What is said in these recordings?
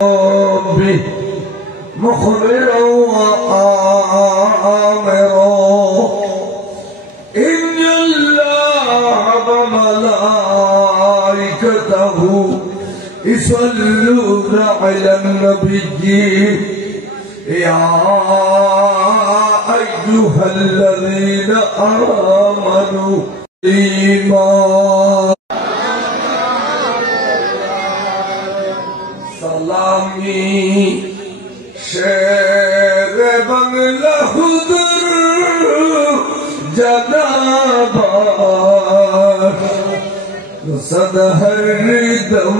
به مخبرا وآمرا إن الله وملائكته يصلون على النبي يا أيها الذين آمنوا إيمان سلامی شیر بنگلہ حضر جنابا صد ہر دم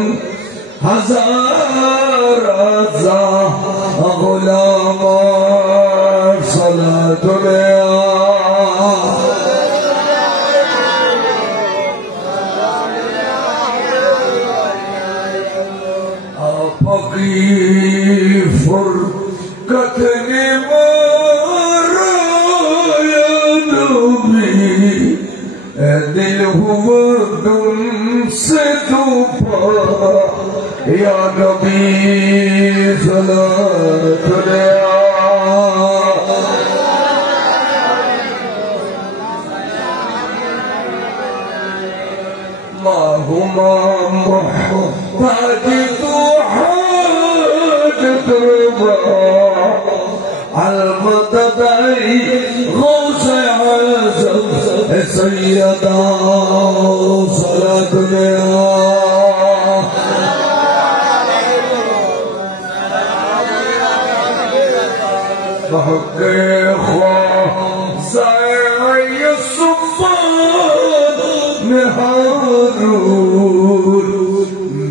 ہزار غلام صلاة فرقتني مرايا نبي دل هو دم سے توپا يا نبي صلاة ما هما محتاج المتدعي غوث عزم سيدا صلاتنا بحق خواصي الصفات هارون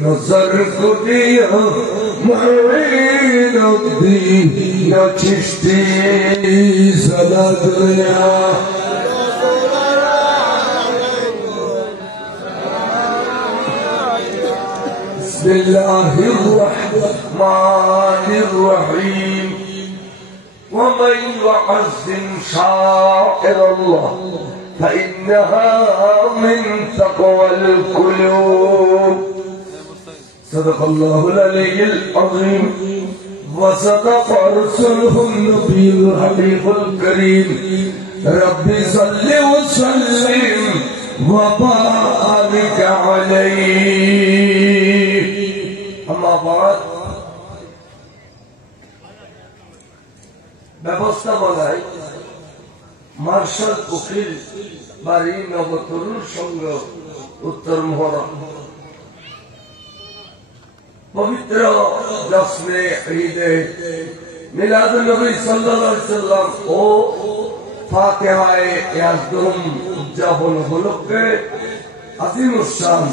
نظر قديا معين الدين يا چشتي صلاة بسم الله الرحمن الرحيم ومن يعظم شعائر الله فإنها من تقوى القلوب صدق الله العلي العظيم وصدق رسوله النبي الحبيب الكريم ربي صل وسلم وبارك عليه أما بعد ব্যবস্থা বলাই মার্শাল উকিল বাড়ি নবতরুর সংঘ উত্তর মহরম পবিত্র জশ্নে ঈদে মিলাদুন নবী সাল্লাল্লাহু আলাইহি সাল্লাম ও ফাতিহায়ে ইয়াজদুম উদযাপন উপলক্ষে আজিমুস শান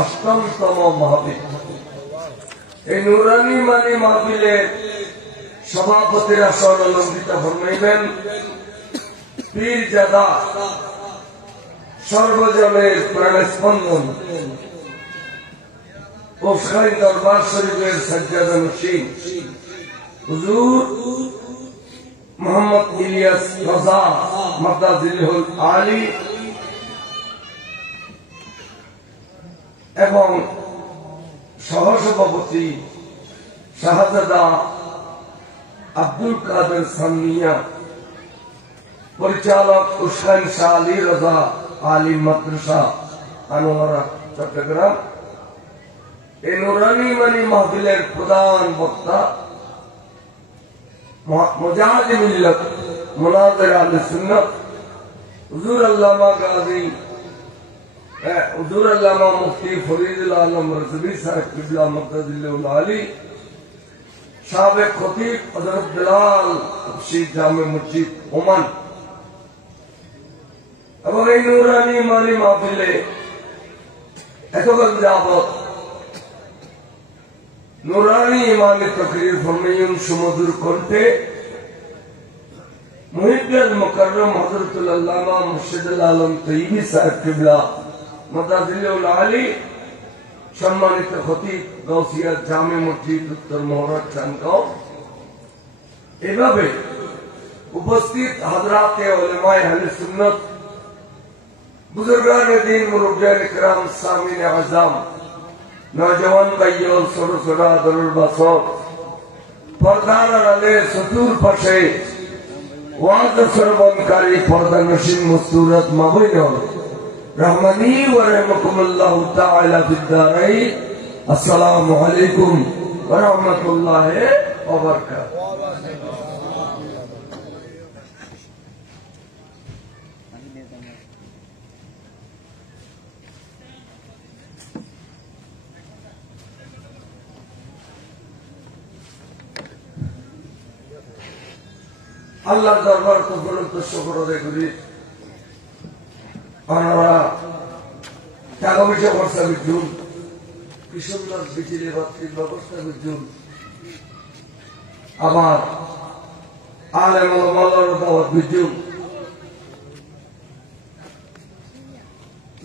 অষ্টমতম মাহফিল এই নুরানি মানি মাহফিলের সভাপতিরা স্মরণান্বিত ফরমাইবেন পীরজাদা সর্বজনের প্রাণস্পন্দন ওফখাই দরবার শরীফের সজ্জাদা নশীন হুজুর মোহাম্মদ ইলিয়াস রাজা মাদাজিলহুল আলী এবং সহসভাপতি শাহজাদা আব্দুল কাদের সামিয়া পরিচালক হুসাইন শাহ আলী রাজা আলী মাদ্রাসা আনোয়ারা চট্টগ্রাম এই নুরানি মানি মাহফিলের প্রধান বক্তা মুজাহিদ মিল্লাত মুনাজির আহলে সুন্নাত হুজুর আল্লামা গাজী হুজুর আল্লামা মুফতি ফরিদুল আলম রাজভী সাহেব কিবলা মাদাজিলহুল আলী সাবেক খতিব হযরত বিলাল শীখ জামে মসজিদ ওমান এবং এই নুরানি মানি মাহফিলে এতকাল যাবত নুরানি ইমামে তাকরীর ফরমাইন সুমধুর কণ্ঠে মুহিব্বুল মুকাররম হযরতুল আল্লামা মুর্শিদুল আলম তৈয়বী সাহেব কিবলা মাদাজিলহুল আলী সম্মানিত খতিব গাউসিয়া জামে মসজিদ উত্তর মহরত চানগাঁও এভাবে উপস্থিত হযরতে উলামায়ে আহলে সুন্নাত बुजुर्गान दीन मुरुब्बियान इकराम सामीन आज़म নজওয়ান ভাইও ছোট ছোট আদরের বাসক পর্দার আড়ালে চতুর্পাশে ওয়াজ শ্রবণকারী পর্দানসীন মুস্তুরাত মা বোনেরা রহমানি ওয়া রাহমাকুমুল্লাহু তাআলা ফিদ দারাইন আসসালামু আলাইকুম ওয়া রাহমাতুল্লাহি ওয়া বারাকাতুহু। আল্লাহর দরবার কবুলত শুকর আদায় করি। আমরা টাকা পয়সা খরচা করছুন, কি সুন্দর বিজলি বাতির ব্যবস্থা করছুন, আবার আলেম ওলামার দাওয়াত করছুন।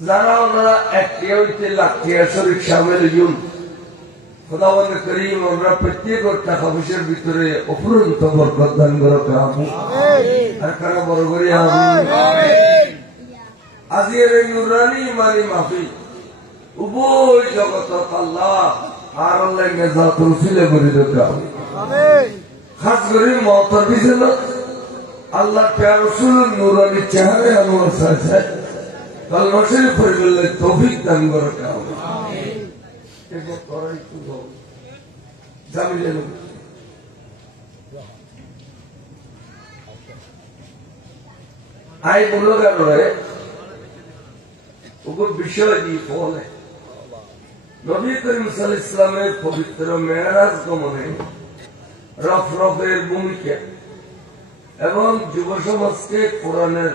যারা ওনারা একটি হইতে লাখটি শরীর সামিল হইন, খোদাবন্দ করিম আমরা প্রত্যেকের টাকা পয়সার ভিতরে অপুরন্ত বরকত দান করো কামু আর কারা বড় করি আমিন। আজকের এই নুরানি ইমানি মাহফিল উভয় জগত আল্লাহ আর আল্লাহ নেজাত রসিলে করে দিতে হবে। খাস করে মহতর বিজল আল্লাহ প্যার রসুল নুরানি চেহারে আনোয়ার সাজে কালমা শরীফ পড়ে গেলে তৌফিক দান করো কামু। আই বললো কেন বিষয় দিয়ে বলে নবী করিম সাল্লাল্লাহু আলাইহি ওয়াসাল্লামের পবিত্র মেরাজ গমনে রফরফের ভূমিকা এবং যুব সমাজকে কোরআনের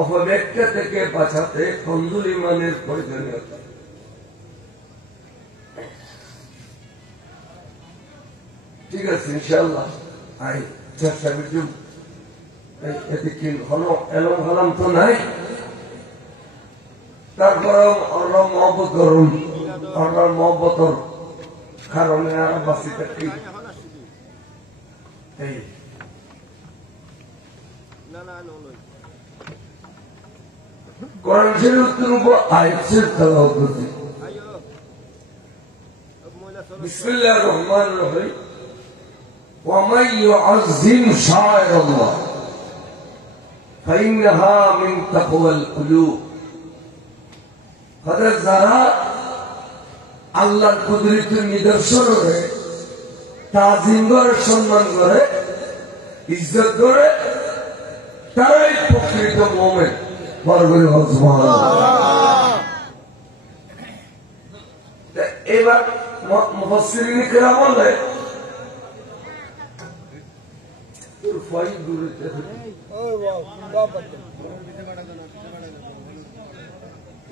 অপব্যাখ্যা থেকে বাঁচাতে খন্দুল ইমানের প্রয়োজনীয়তা। ঠিক আছে ইনশাআল্লাহ আই চেষ্টা করছুন। এদিকে হলো এলম হলাম তো নাই, তারপরেও আমরা মহব্বত করুন, আমরা মহব্বতর কারণে আর বাঁচি থাকি। এই কোরআন শরীফের উপর আয়াতের তেলাওয়াত করছি। বিসমিল্লাহির রহমানির রহিম। ومن يعظم شعائر الله فإنها من تقوى القلوب। যারা আল্লাহর কুদরতের নিদর্শন করে তাজিম করে, সম্মান করে, ইজ্জত করে, তারাই প্রকৃত মুমিন। এবার মুফাসসিরিন কিরাম বলে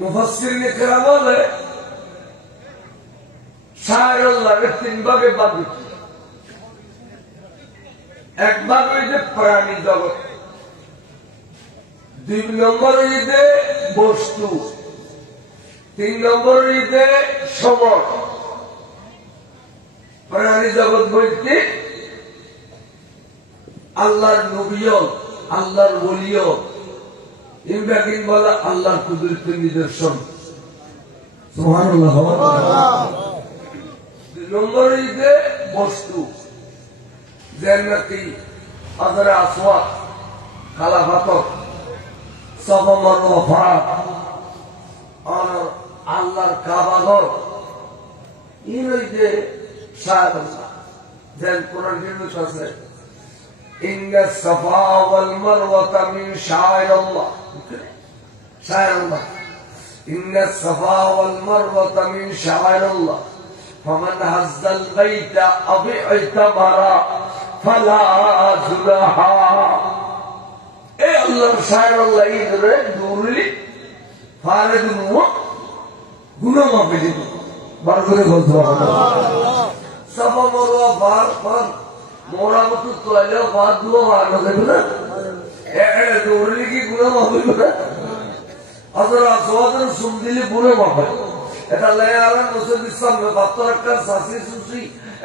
মুফাসসিরিন কিরাম বলে শায়রুল্লাহকে তিন ভাগে ভাগ করছে। এক ভাগ হইতে প্রাণী জগৎ, দুই নম্বর হইতে বস্তু, তিন নম্বর হইতে সময়। প্রাণী জগৎ বলতে আল্লাহর নবীও, আল্লাহর ওলিও, ইমরাকিন বলা আল্লাহর কুদরতের নিদর্শন। সুবহানাল্লাহ। দুই নম্বর হইতে বস্তু, জান্নাতি, হাজরে আসওয়াদ, কালা পাথর, সাফা মারওয়া ফারাক, আর আল্লাহর কাবা ঘর। এই হইতে শায়রুল্লাহ। যেন কোরআন শরীফে আছে إن الصفا والمروة من شعائر الله. شعائر الله. إن الصفا والمروة من شعائر الله فمن هز البيت أو اعتمر فلا جناح. إيه الله شعائر الله يدري دوري فارد نو গুনাহ মাফ করে দিবে। বার করে বলতে হবে صفا مروة فار মোরা মতো তোয়ালেও বাদ দুও মারনো দেবে না, এটা দৌড়লে কি গুণা মাফ হইবে না? আসলে আসওয়াদের সুম দিলে গুণা মাফ হয়। এটা লাই আরাম মুসলিম ইসলাম বাত্তর একটা শাসি সুসি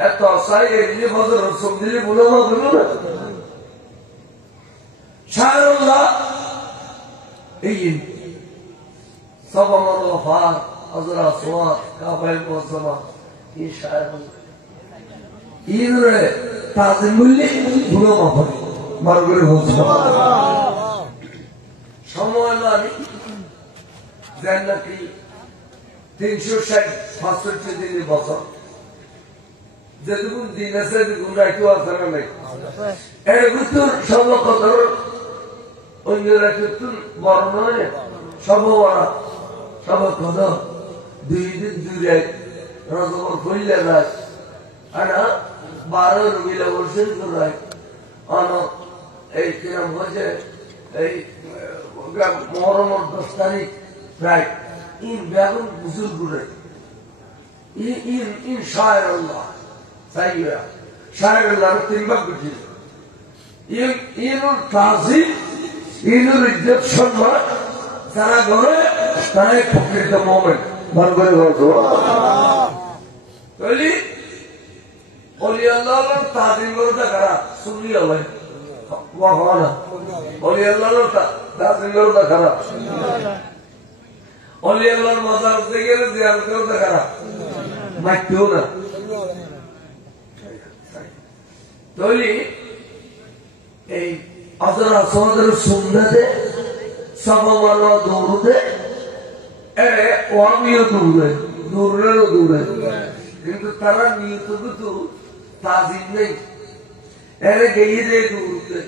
এত আশাই এগিয়ে বছর সুম দিলে গুণা মাফ হইবে না। শায়রুল্লাহ এই সব আমার हजरा स्वाद काबाइल मौसमा ये शायर इधर ताजिमुल्ली गुना माफी मार्गरे मौसमा समय मानी जन्ना की 360 दिन बसर जदुन दिन से गुना क्यों आसना नहीं एवुतुर शब्द कदर अन्यरा कितुन बरनाने शब्द वाला शब्द कदर দুইদিন দূরে রজবর কইলে রাত আনা 12 রবিলা বর্ষের রাত আনা এই কিরম হচ্ছে এই মুহররমের 10 তারিখ রাত ইন বেগুন বুজুর্গ রে ইন শায়ের আল্লাহ সাইয়া শায়ের আল্লাহ তিন ভাগ বুঝি ইনুর তাজিম ইনুর ইজ্জত সম্মান যারা করে তারাই প্রকৃত মুমিন মানবরে বলতো বলি ওলি আল্লাহর তাজিম করতে কারা সুন্নি হবে ওয়াহানা ওলি আল্লাহর তাজিম করতে কারা ওলি আল্লাহর মাজার থেকে জিয়ারত করতে কারা মাইতো না বলি এই আজরা সমাজের সুন্নতে সবমানো দৌড়তে এরে ওয়ামিও দৌড়ে দৌড়েরও দৌড়ে কিন্তু তারা নিয়ত কিন্তু তাজিম নেই এরে গিয়ে দেয় দৌড়তে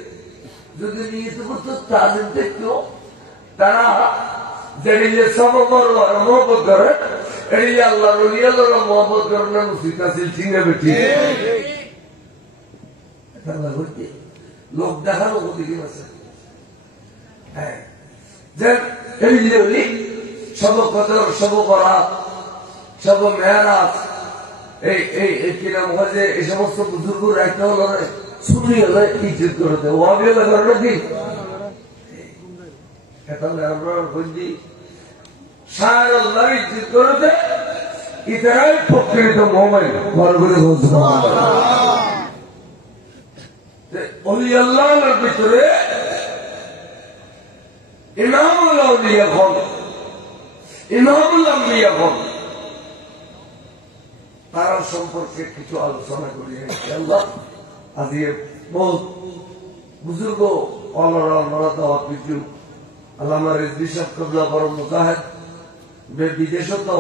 যদি নিয়ত করতো তাজিম দেখতো তারা যেদিকে সবমার মহব্বত করে এড়িয়ে আল্লাহ রলি আল্লাহর মহব্বত করেন না মুসিদ আসিল ঠিঙ্গে বেঠি লোক দেখানো দিকে আছে হ্যাঁ সব কদর সব বরাত সব মেহরাত এই কি নাম হয় এই সমস্ত বুজুর্গ রাখতে হলো শুনি হলে ইজ্জত করতে ওয়াবি হলে করে নাকি আমরা বলছি সার আল্লাহ ইজ্জত করতে ইতারাই প্রকৃত মোমেন বড় করে বলতে ওলি আল্লাহর ভিতরে ইমামুল আউলিয়া হন ইমামুল আম্বিয়া হন তার সম্পর্কে কিছু আলোচনা করি ইনশাআল্লাহ আজ বহুত বুজুর্গ আল্লাহর দাওয়াত কিছু আল্লামা রিজভী সাহেব কবলা বড় মুজাহিদ বিদেশে তো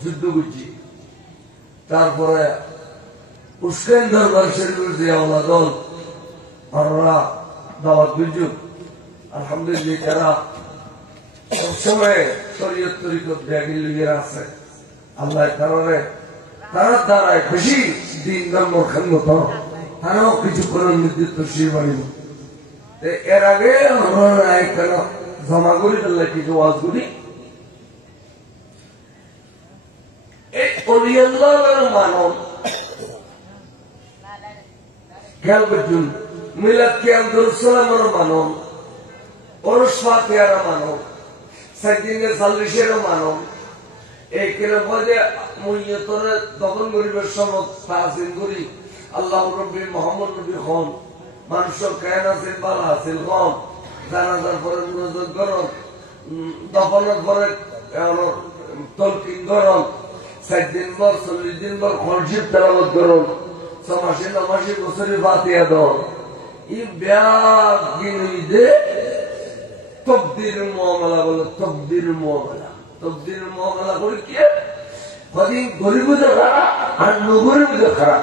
যুদ্ধ করছি তারপরে উস্কেন দরবার শরীফের যে আওলা দল আমরা দাওয়াত বুঝু আলহামদুলিল্লাহ তারা সবসময় শরীয়ত তরিকত ব্যাগিল লিগের আছে আল্লাহ কারণে তারা দ্বারায় বেশি দিন ধর্মর খান্নত তারাও কিছু করে নির্দিষ্ট শির বাড়িব এর আগে আমরা কেন জমা করি তাহলে কিছু ওয়াজ করি এই ওলি আল্লাহর মানব খেয়াল করছুন মিলাদ খেয়াল সালামের মানব ওরস ফাতিহার মানব সাইদিনের সাল্লিশের মানব এই কেন বলে মুইয়তরে দখল গরিবের সমত তাজিম করি আল্লাহ নবী মোহাম্মদ নবী হন মানুষের কায়ন আছে বালা আছে হন জানাজার পরে মুনাজাত করন দফনের পরে তলকিন করন 60 দিন পর 40 দিন পর খরজিব তেলাওয়াত করন 6 মাসে 9 মাসে বছরে ফাতিহা দাও এই ব্যাগ গিনুইদে তকদির মুআমালা বলে তকদির মুআমালা করে কি কদিন গরিবদের খারাপ আর নগরিবদের খারাপ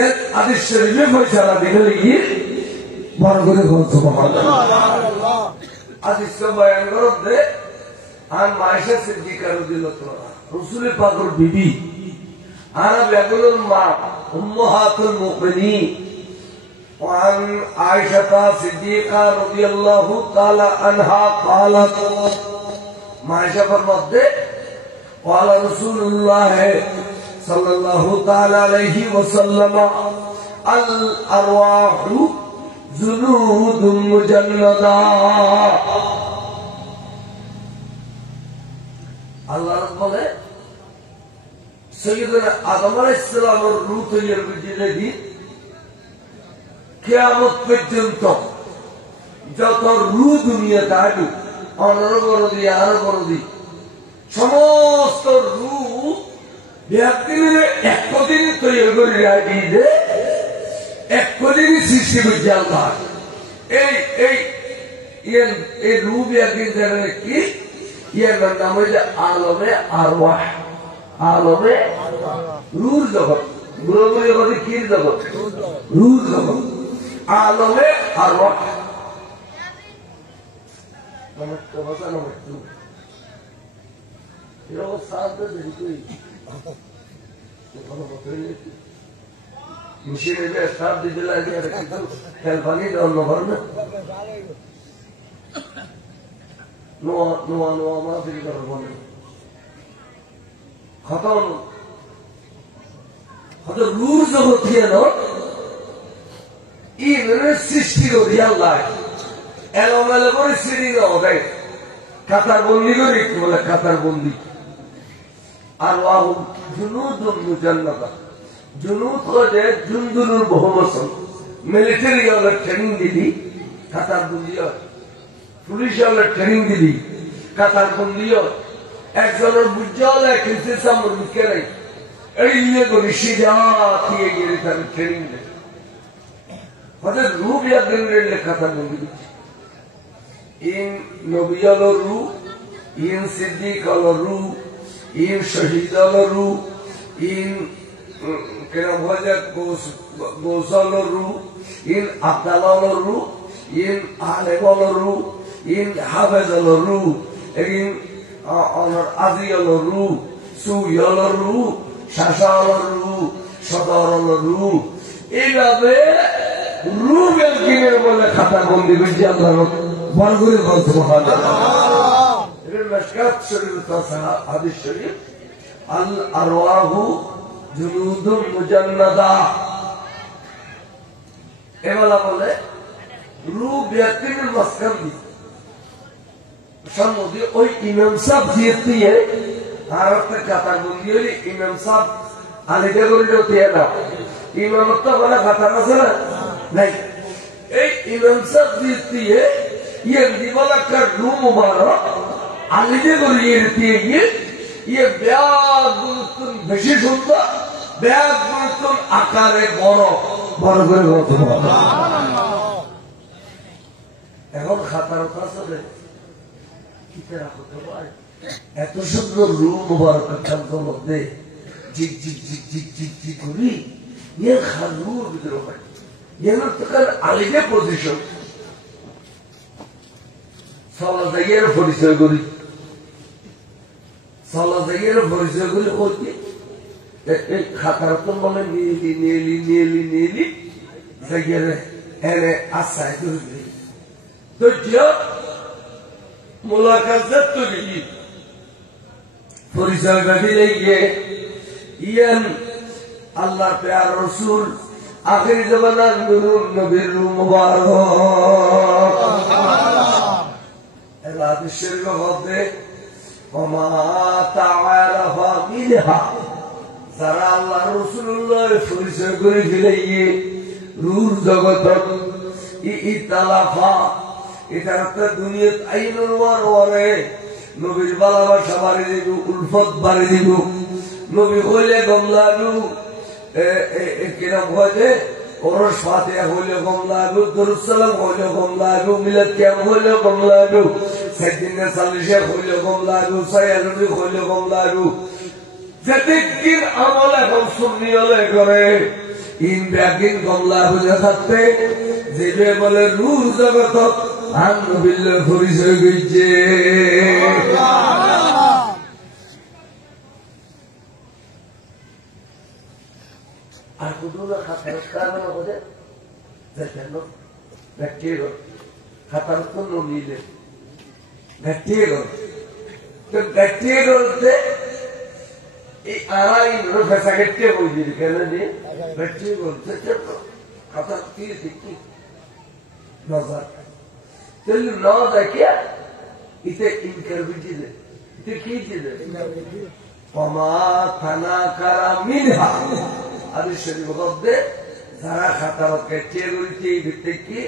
এর আদেশ শরীফে ফয়সালা দিলে গিয়ে বড় করে বলতো সুবহানাল্লাহ আদেশ বয়ান করতে আর মায়েশা সিদ্দিকা রাদিয়াল্লাহু তাআলা রাসূল পাকের বিবি আর বেগুলোর মা উম্মাহাতুল মুমিনিন وعن عائشة صديقة رضي الله تعالى عنها قالت ما عائشة فرماتے قال رسول الله صلى الله تعالى عليه وسلم الأرواح جنود مجندة আল্লাহ বলে সৈয়দনা আদম আলাইহিস সালামের রূহ তৈরির বিধিরে দিন কিয়ামত পর্যন্ত যত রূহ দুনিয়াতে আসবে অনর বড়দি আর বড়দি সমস্ত রূপ ব্যক্তিদের এক কদিন তৈরি করে রাখি যে এক কদিনই সৃষ্টি করছে আল্লাহ। এই রূপ একদিন জানেন কি ইয়ার নাম হয়েছে আলমে আরওয়াহ, আলমে রুর জগৎ, পুরোপুরি বলে কির জগৎ, রুর জগৎ, আলমে আরওয়াহ। মেশিনে সাপ দিতে লাগে তেল পানি দেওয়ার নবার না নোয়া নোয়া নোয়া মা ফিরি করার বলে খতম হয়তো রুর জগৎ ই সৃষ্টি করি আল্লাহ এলোমেলো করে শ্রেণী হবে কাতার বন্দি করে বলে কাতার বন্দি। আর জুনুদ মুজান্নাদা, জুনুদ হচ্ছে জুনদুনুর বহুবচন, মিলিটারি হলে ট্রেনিং দিলি কাতার বন্দি হয়, পুলিশ হলে ট্রেনিং দিলি কাতার বন্দি হয়। একজনের বুঝতে হলে খেলতে সামনে মুখে নাই এই ইয়ে করি সিজা দিয়ে গিয়ে তার ট্রেনিং দেয় হয়তো রূপ একদিন কাতার বন্দি দিচ্ছে। ইন নবী হলো রু, ইন সিদ্দিক হলো রু, ইন শহীদ হলো রু, ইন কেরম হয়ে গোস হলো রু, ইন আব্দাল হলো রু, ইন আলেম হলো রু, ইন হাফেজ হলো রু, ইন আজি হলো রু, সুই হলো রু, শাসা হলো রু, সদর হলো রু। এইভাবে রু ব্যাংকিংয়ের বলে খাতা বন্দি করছে আল্লাহ বলগুলি বলতে মেশকাত শরীফ হাদিস শরীফ আল আরওয়াহু জুনুদুন মুজান্নাদা। এবেলা বলে রু ব্যক্তির মাসকান দি সম্মতি ওই ইমাম সাহেব দিয়ে আর একটা কাতার বন্দি হলে ইমাম সাহেব আলিদে করে দিয়ে দাও ইমামত বলে কাতার আছে না নাই। এই ইমাম সাহেব দিয়ে ये दिवाला का रूम मुबारक आलिदे को ये रहती है ये ब्याग गुरुतुन विशेष होता ब्याग गुरुतुन आकारे बड़ो बड़ो करे होता এখন খাতার কাছে কিতে রাখো তো ভাই এত সুন্দর রুম মুবারকের চাঁদের মধ্যে জিক জিক জিক জিক জিক জিক করি ये খালুর ভিতরে হয় ये না তো আলিদে পজিশন সালাজাইয়ের পরিচয় করি, সালাজাইয়ের পরিচয় করি হচ্ছে এই খাতার তো মনে নিয়েলি নিয়েলি নিয়েলি নিয়েলি জায়গায় এনে আশায় ধরবে তো মোলাকাত তৈরি পরিচয় দিলে গিয়ে ইয়ান আল্লাহ প্যার রসুল আখির জামানার নূর নবীর মুবারক শরীফ মধ্যে যারা আল্লাহ রসুল্লাহ পরিচয় করে ফেলে গিয়ে রুর জগত ইতালাফা এটা একটা দুনিয়া আইনুর ওয়ারে নবীর ভালোবাসা বাড়ি দিব, উলফত বাড়ি দিব, নবী হইলে গমলাগু কিরম হয়ে ওরস ফাতিহা হইলে কম লাগু, দরুদ সালাম হইলে কম লাগু, মিলাদ কিয়াম হইলে কম লাগু, সাইয়্যিদিনা সাল্লিশা হইলে কম লাগু, সাইয়্যিদি হইলে কম লাগু। যেদিন আমল এখন সুন্নি হলে করে ইন ব্যাগিন কম লাগু থাকতে যে বলে রুহ জগত আন নবিল্লাহ পরিচয় গইছে। আর কুদুরা খাতার কারণে বলে দেখেন ব্যাকটেরিয়া খাতার কোন নিলে ব্যাকটেরিয়া তো ব্যাকটেরিয়াতে এই আড়াই ফেসা কেটে বলছি কেন যে ব্যাকটেরিয়া বলতে খাতা কি দেখি নজর তাহলে ন দেখিয়া ইতে ইনকার বুঝিলে ইতে কি দিলে কমা খানা কারা মিনহা হাদিস শরীফ মধ্যে যারা খাতা কেটে বলছে এই ব্যক্তিকে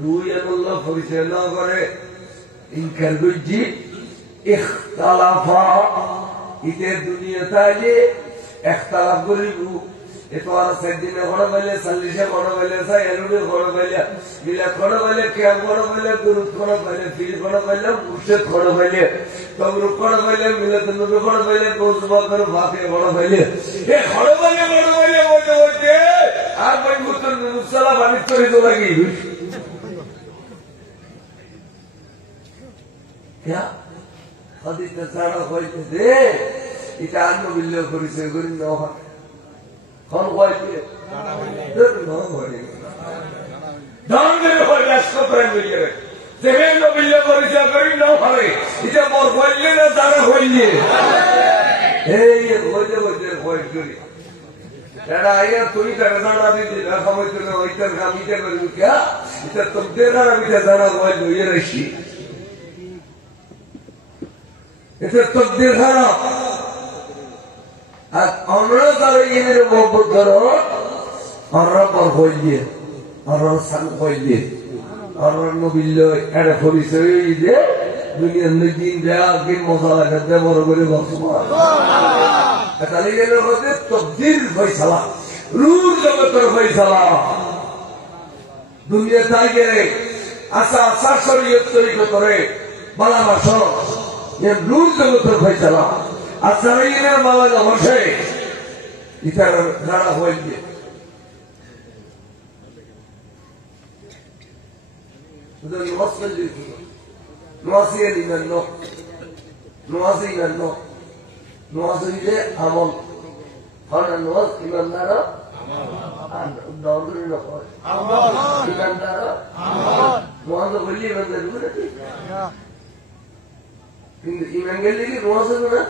রুই আল্লাহ পরিচয় না করে ইনকার বুঝি ইখতালাফা ঈদের দুনিয়াতে আইলে ইখতালাফ করিব এতবার সেদিনে বড় বলে 40 বড় বলে 100 বড় বলে মিলা বড় বলে কে বড় বলে দুরুদ বড় বলে ফির বড় বলে মুর্শিদ বড় বলে তবরুক বড় বলে মিলাদ নবী বড় বলে গোসবাকর ফাতে বড় বলে এ বড় বলে বলতে আর বই মুতর মুসলা বাণী করে তো লাগি क्या हदी तसारा होइते दे इटा अन्नो बिल्लो करिसे गरि न हो कोन होइते दर न होइते दांगे हो जास्को प्रेम बिल्ले तेरे न बिल्लो करिसे गरि न होरे इटा मोर होइले न दारा होइले ए ये होइले होइते एड़ा आया तुई करना दी दिला समझते न होइते कामीते करू क्या इटा तुम देना बिटा दारा होइले ये रशी এটা তকদির খারাপ আর আমরা তার ইনের মোহাম্মত করো আমরা পর হইলে আমরা সান হইলে আমরা নবিল্ল এটা পরিচয় যে দুনিয়ার দিন দেয়া দিন মজা লাগাতে বড় করে বসবা এটা লিখে হতে তকদির ফয়সালা রুল জগতের ফয়সালা দুনিয়া তাই গেলে আশা শরীয়ত তরিকত করে বালা মাসো ये रूल जगतर फैसला आसाराइने माला गमसे इधर खड़ा होइए उधर नवासी लिखो नवासी लिखो नवासी लिखो नवासी जे अमल और नवास ईमानदार अमल दाऊद ने कहा अमल ईमानदार अमल नवास बोलिए ईमानदार नहीं इमान के लिए नवाज़ है ना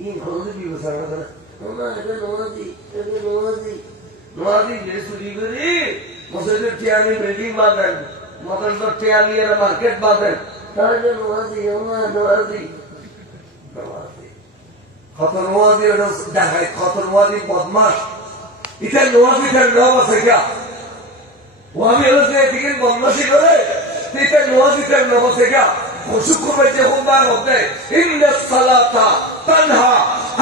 ये नवाज़ भी बसा रहा है ना ये नवाज़ी ये सुधी करी मसजिद टियानी बिल्डिंग बांधन मसजिद टियानी या मार्केट बांधन ताजे नवाज़ी खतर नवाज़ी और दाहे खतर नवाज़ी बदमाश इधर नवाज़ी कर नवाज़ है क्या वहाँ भी अलग से लेकिन बदमाशी करे इधर नवाज़ी कर नवाज़ है क्या खुशुक में जो हुआ होते इन सलाता तन्हा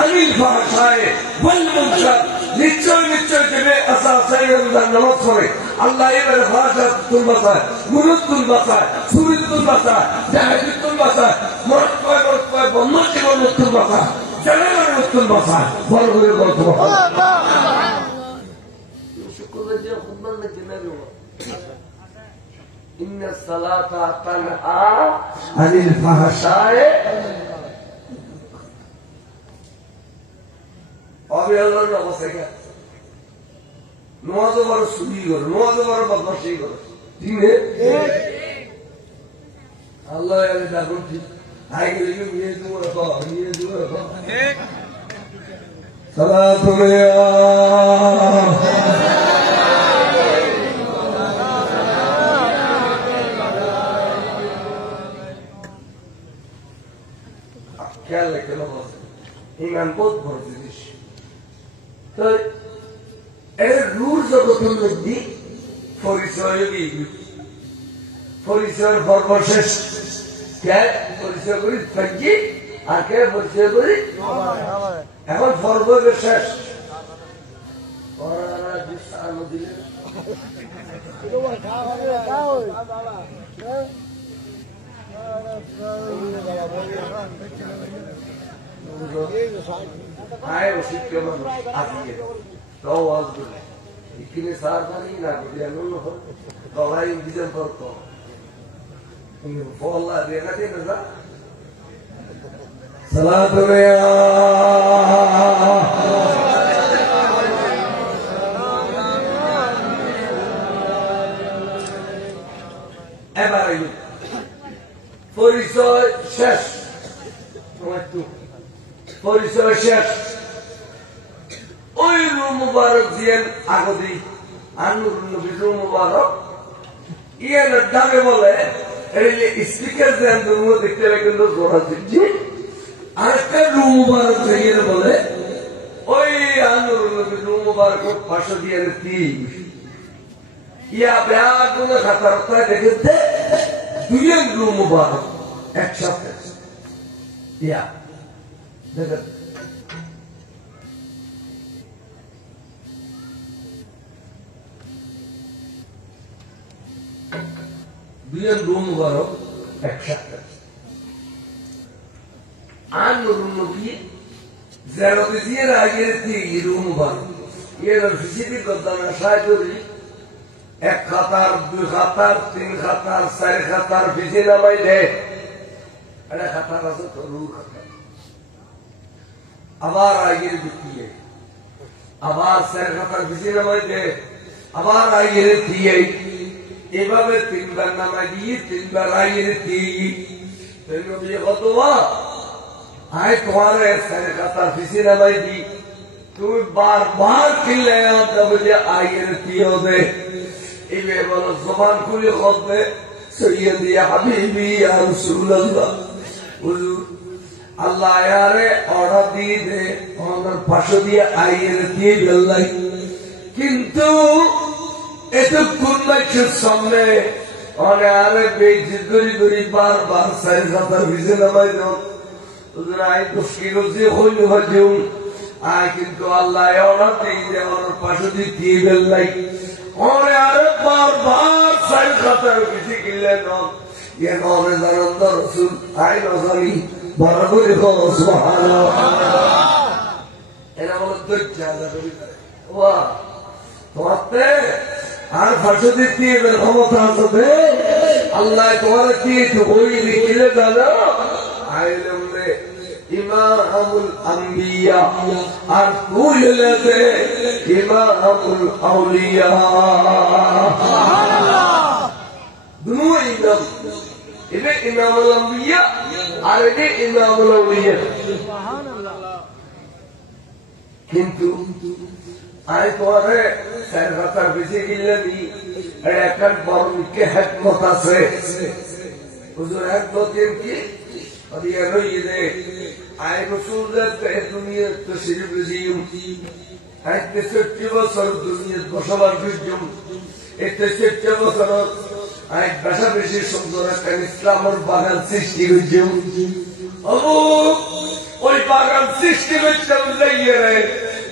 अनिल भाषाए वल मुंकर निश्चय जब असासई अंदर नमक करे अल्लाह ये मेरे भाषा तुम बता मुरुद तुम बता सूरज तुम बता जाहिद तुम बता मर्द पर बन्नत तुम बता चले मर्द तुम बता बोल तुम बता शुक्र में जो खुद में कितना लोग إن الصلاة تنهى عن الفحشاء अभी अल्लाह ने बसेगा नमाज़ वाला सुधी करो नमाज़ वाला बदमाशी करो ठीक है अल्लाह यार जागो ठीक आगे लेकिन ये दूर सलात ख्याल रखे लोगों से ईमान बहुत बड़ा जिनिस तो ऐसे रूल जगत में भी परिचय भी परिचय फॉर्मेशन क्या परिचय करी फंजी आके परिचय करी এখন ফরমেশন और जिस साल दिले आए उसी के मन आती है तो आवाज बोले इतने सार नहीं ना बोले नो तो भाई इंतजाम पर तो फॉल्ला देना दे ना सलात में এবারে পরিচয় শেষ পরিচয় শেষ ওই রুম মুবারক দিয়েন আগদি আনুর নবী রুম মুবারক ইয়ার দামে বলে এই স্পিকার দেন রুম দেখতে লাগেন জোড়া দিচ্ছি আরেকটা রুম মুবারক দিয়ে বলে ওই আনুর নবী রুম মুবারক পাশে দিয়ে তিন ইয়া ব্যাগুলো খাতারটা দেখতে দুইজন রুম মুবারক একসাথে ইয়া দেখেন দুইয়ের রুম মুবারক একসাথে আর নুরুন নবী জেরোতে দিয়ে আগের থেকে রুম মুবারক এর ফিসিটি গদ্দানা সাহায্যরি এক খাতার দুই খাতার তিন খাতার চার খাতার ফিসি নামাই দে এটা খাতার আছে তো রু খাতার আবার আগের দিয়ে আবার চার খাতার ফিসি নামাই দে আবার আগের দিয়ে এভাবে তিনবার নামাই দিয়ে তিনবার আগের দিয়ে কত আয় তোমার চার খাতার ফিসি নামাই দি তুমি বারবার কিনলে আগের দিয়ে হবে এবার বলো জবান খুলে হবে সৈয়দি হাবিবি ইয়া রাসূলুল্লাহ হুজুর আল্লাহ ইয়ারে অর্ডার দিয়ে দে আমার পাশে দিয়ে আগের দিয়ে বেলাই কিন্তু এতক্ষণ মানুষের সামনে অনেক আরে বেজি করি করি বারবার চার খাতার ফিসি নামাই দাও হুজুর আয় দুষ্কি করছি হইল হজুম আয় কিন্তু আল্লাহ অর্ডার দিয়ে আমার পাশে দিয়ে দিয়ে বেলাই অনেক আরে বারবার চার খাতার ফিসি কিনলেন জানন্দ রসুল আয় নজানি বড় করে এরা বলো তোমাতে আর পাশে দিয়ে ক্ষমতা আছে আল্লাহ তোমার কি বই লিখিলে জানো আইলাম রে ইমামুল আম্বিয়া আর তুই হলে ইমামুল আউলিয়া দুনো ইমাম এটা ইমামুল আম্বিয়া আর এটা ইমামুল আউলিয়া কিন্তু আয় পরে চার খাতার বেশি কিনলে নি একটা বড় মুখে হেকমত আছে হুজুর হেকমতের কি আয় রসুল দুনিয়া তো সিরিপ দিম আয় 63 বছর দুনিয়া বসবাস করছুম এই 63 বছর আয় বেশা বেশি সুন্দর একটা ইসলামের বাগান সৃষ্টি করছুম ওই বাগান সৃষ্টি করছাম যাইয়ে রে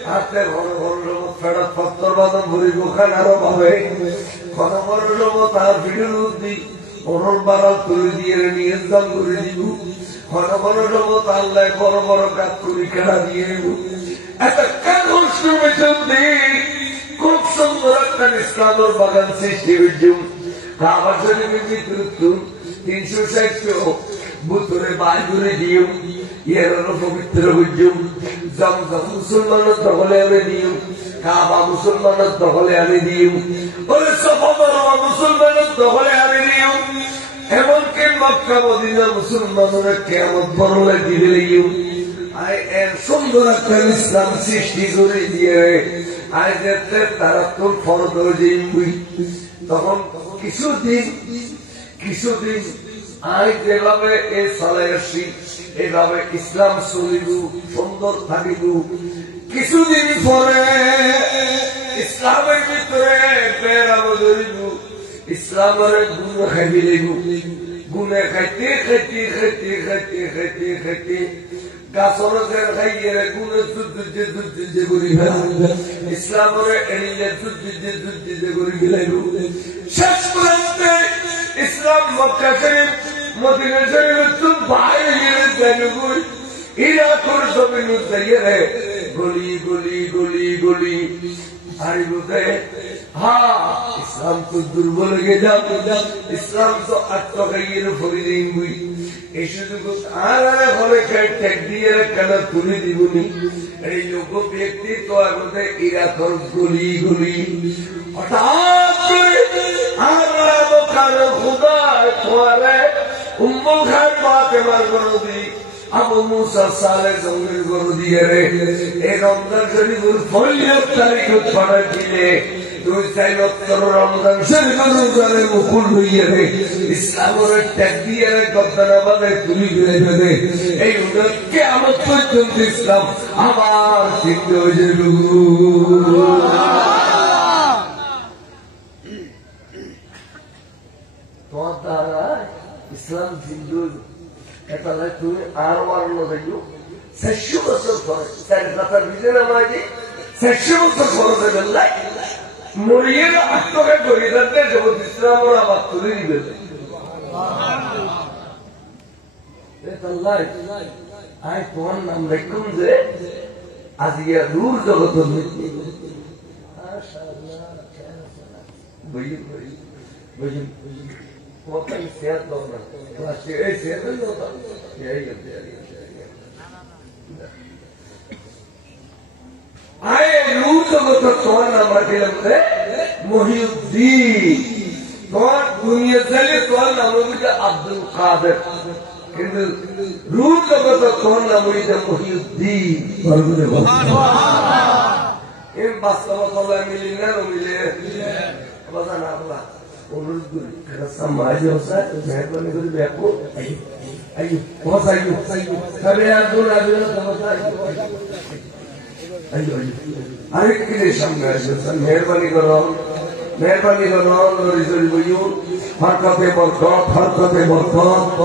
হাতে ঘন ঘন রমত ফেরত পত্তর বাদন ভরি গোখান আরো পাবে ঘন ঘন রমত আর ভিডিওর উদ্দি অরণ বাড়াল তুলে দিয়ে নিয়ে দাম করে দিব ঘন ঘন রমত আল্লাহ বড় বড় কাজ করি কেনা দিয়ে নেব একটা কাগজ খুব সুন্দর একটা ইসলামের বাগান সৃষ্টি হয়েছুম কাবার শরীফের ভিতরে 360 বুতরে বাই করে দিও এর পবিত্র হইছুম জমজম মুসলমানের দখলে আমি দিও কাবা মুসলমানের দখলে আমি দিও ওরে সফা মারওয়া মুসলমানের দখলে আমি দিও এমনকি মক্কা মদিনা মুসলমানের কিয়ামত পরলে দিবে লাগিও আই এর সুন্দর একটা ইসলাম সৃষ্টি করে দিয়ে আই যেতে তারা তোর ফরজ হয়ে তখন কিছুদিন আই যেভাবে এই চলে আসি এইভাবে ইসলাম চলিব সুন্দর থাকিব কিছুদিন পরে ইসলামের ভিতরে বেড়াব ধরিব ইসলামের গুণ খাইবি লাগিব গুণে খাইতে খাইতে খাইতে খাইতে খাইতে খাইতে গাছর যেন খাইয়ে গুণে যুদ্ধ করি ইসলামের এড়িয়ে যুদ্ধ করি ফেলাইব শেষ প্রান্তে ইসলাম মক্কা শরীফ মদিনা শরীফ তুম বাইরে জানব ইরাকের জমিন যাইয়ে রে গলি গলি গলি গলি আরে বুঝে হ্যাঁ ইসলাম তো দুর্বল হয়ে যাও ইসলাম তো আত্মকাইয়ের ফরিদিন বুই এই শুধু আর ঘরে ঠেক দিয়ে কেন তুলে দিবনি এই লোক ব্যক্তি তো আগতে ইরাকের গলি গলি হঠাৎ আর খুদা তোমারে উম্মুল খান ফাতেমার গরদি আবু মুসা সালে জঙ্গির গরু দিয়ে রে এই রমজান শরীফের ফলিয়ত তারিখ ছড়াই দিলে 2-4 রমজান শরীফের মুকুল হইয়ে রে ইসলামের ত্যাগ দিয়ে রে গদ্দানাবাদে তুলি ফেলে ফেলে এই কিয়ামত পর্যন্ত ইসলাম আবার সিদ্ধ হয়ে যাবে তোমার দ্বারা ইসলাম সিন্ধু তাহলে তুমি আর মারানো যাইও 400 বছর পরে 4 বিজে নামাজি 400 বছর পরে বেল্লাই মরিয়ে আত্মকে গরিদারতে জগৎ ইসলামের আবার তুলে দিবে আয় তোমার নাম রাখুন যে আজকে রূর জগৎ বুঝুন কোথায় শেয়ার দাও না এই শেয়ার দাও আয় রূর জগৎ তোমার নাম রাখিলাম যে মহিউদ্দিন তোমার দুনিয়া চাইলে তোমার নাম হচ্ছে আব্দুল কাদের কিন্তু রূর জগৎ তোমার নাম হচ্ছে মহিউদ্দিন এর বাস্তবতা মিলি না মিলে কথা না বলা অনুরোধ করি সমাজ মেহরবানি করে দেখো আইয়ো बहुत आइयो तबे আব্দুল আবিদ আইয়ো আরেক কিনে সামনে আসো মেহরবানি করো রিজল বইও হরকতে বরকত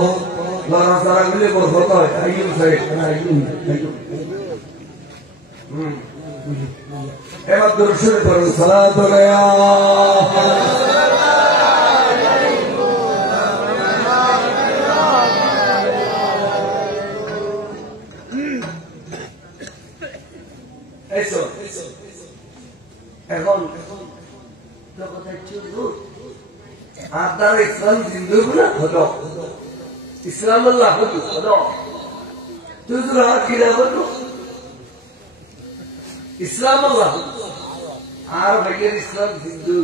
লড়া সারা মিলে বরকত হয় আইয়ো সাহেব আইয়ো এবার দরুদ পড়ুন সালাতু আলাইহি এখন আপনার ইসলাম জিন্দু না হতো ইসলাম আল্লাহ হতো হতো তুই তো কিনা হতো ইসলাম আল্লাহ আর ভাইয়ের ইসলাম জিন্দু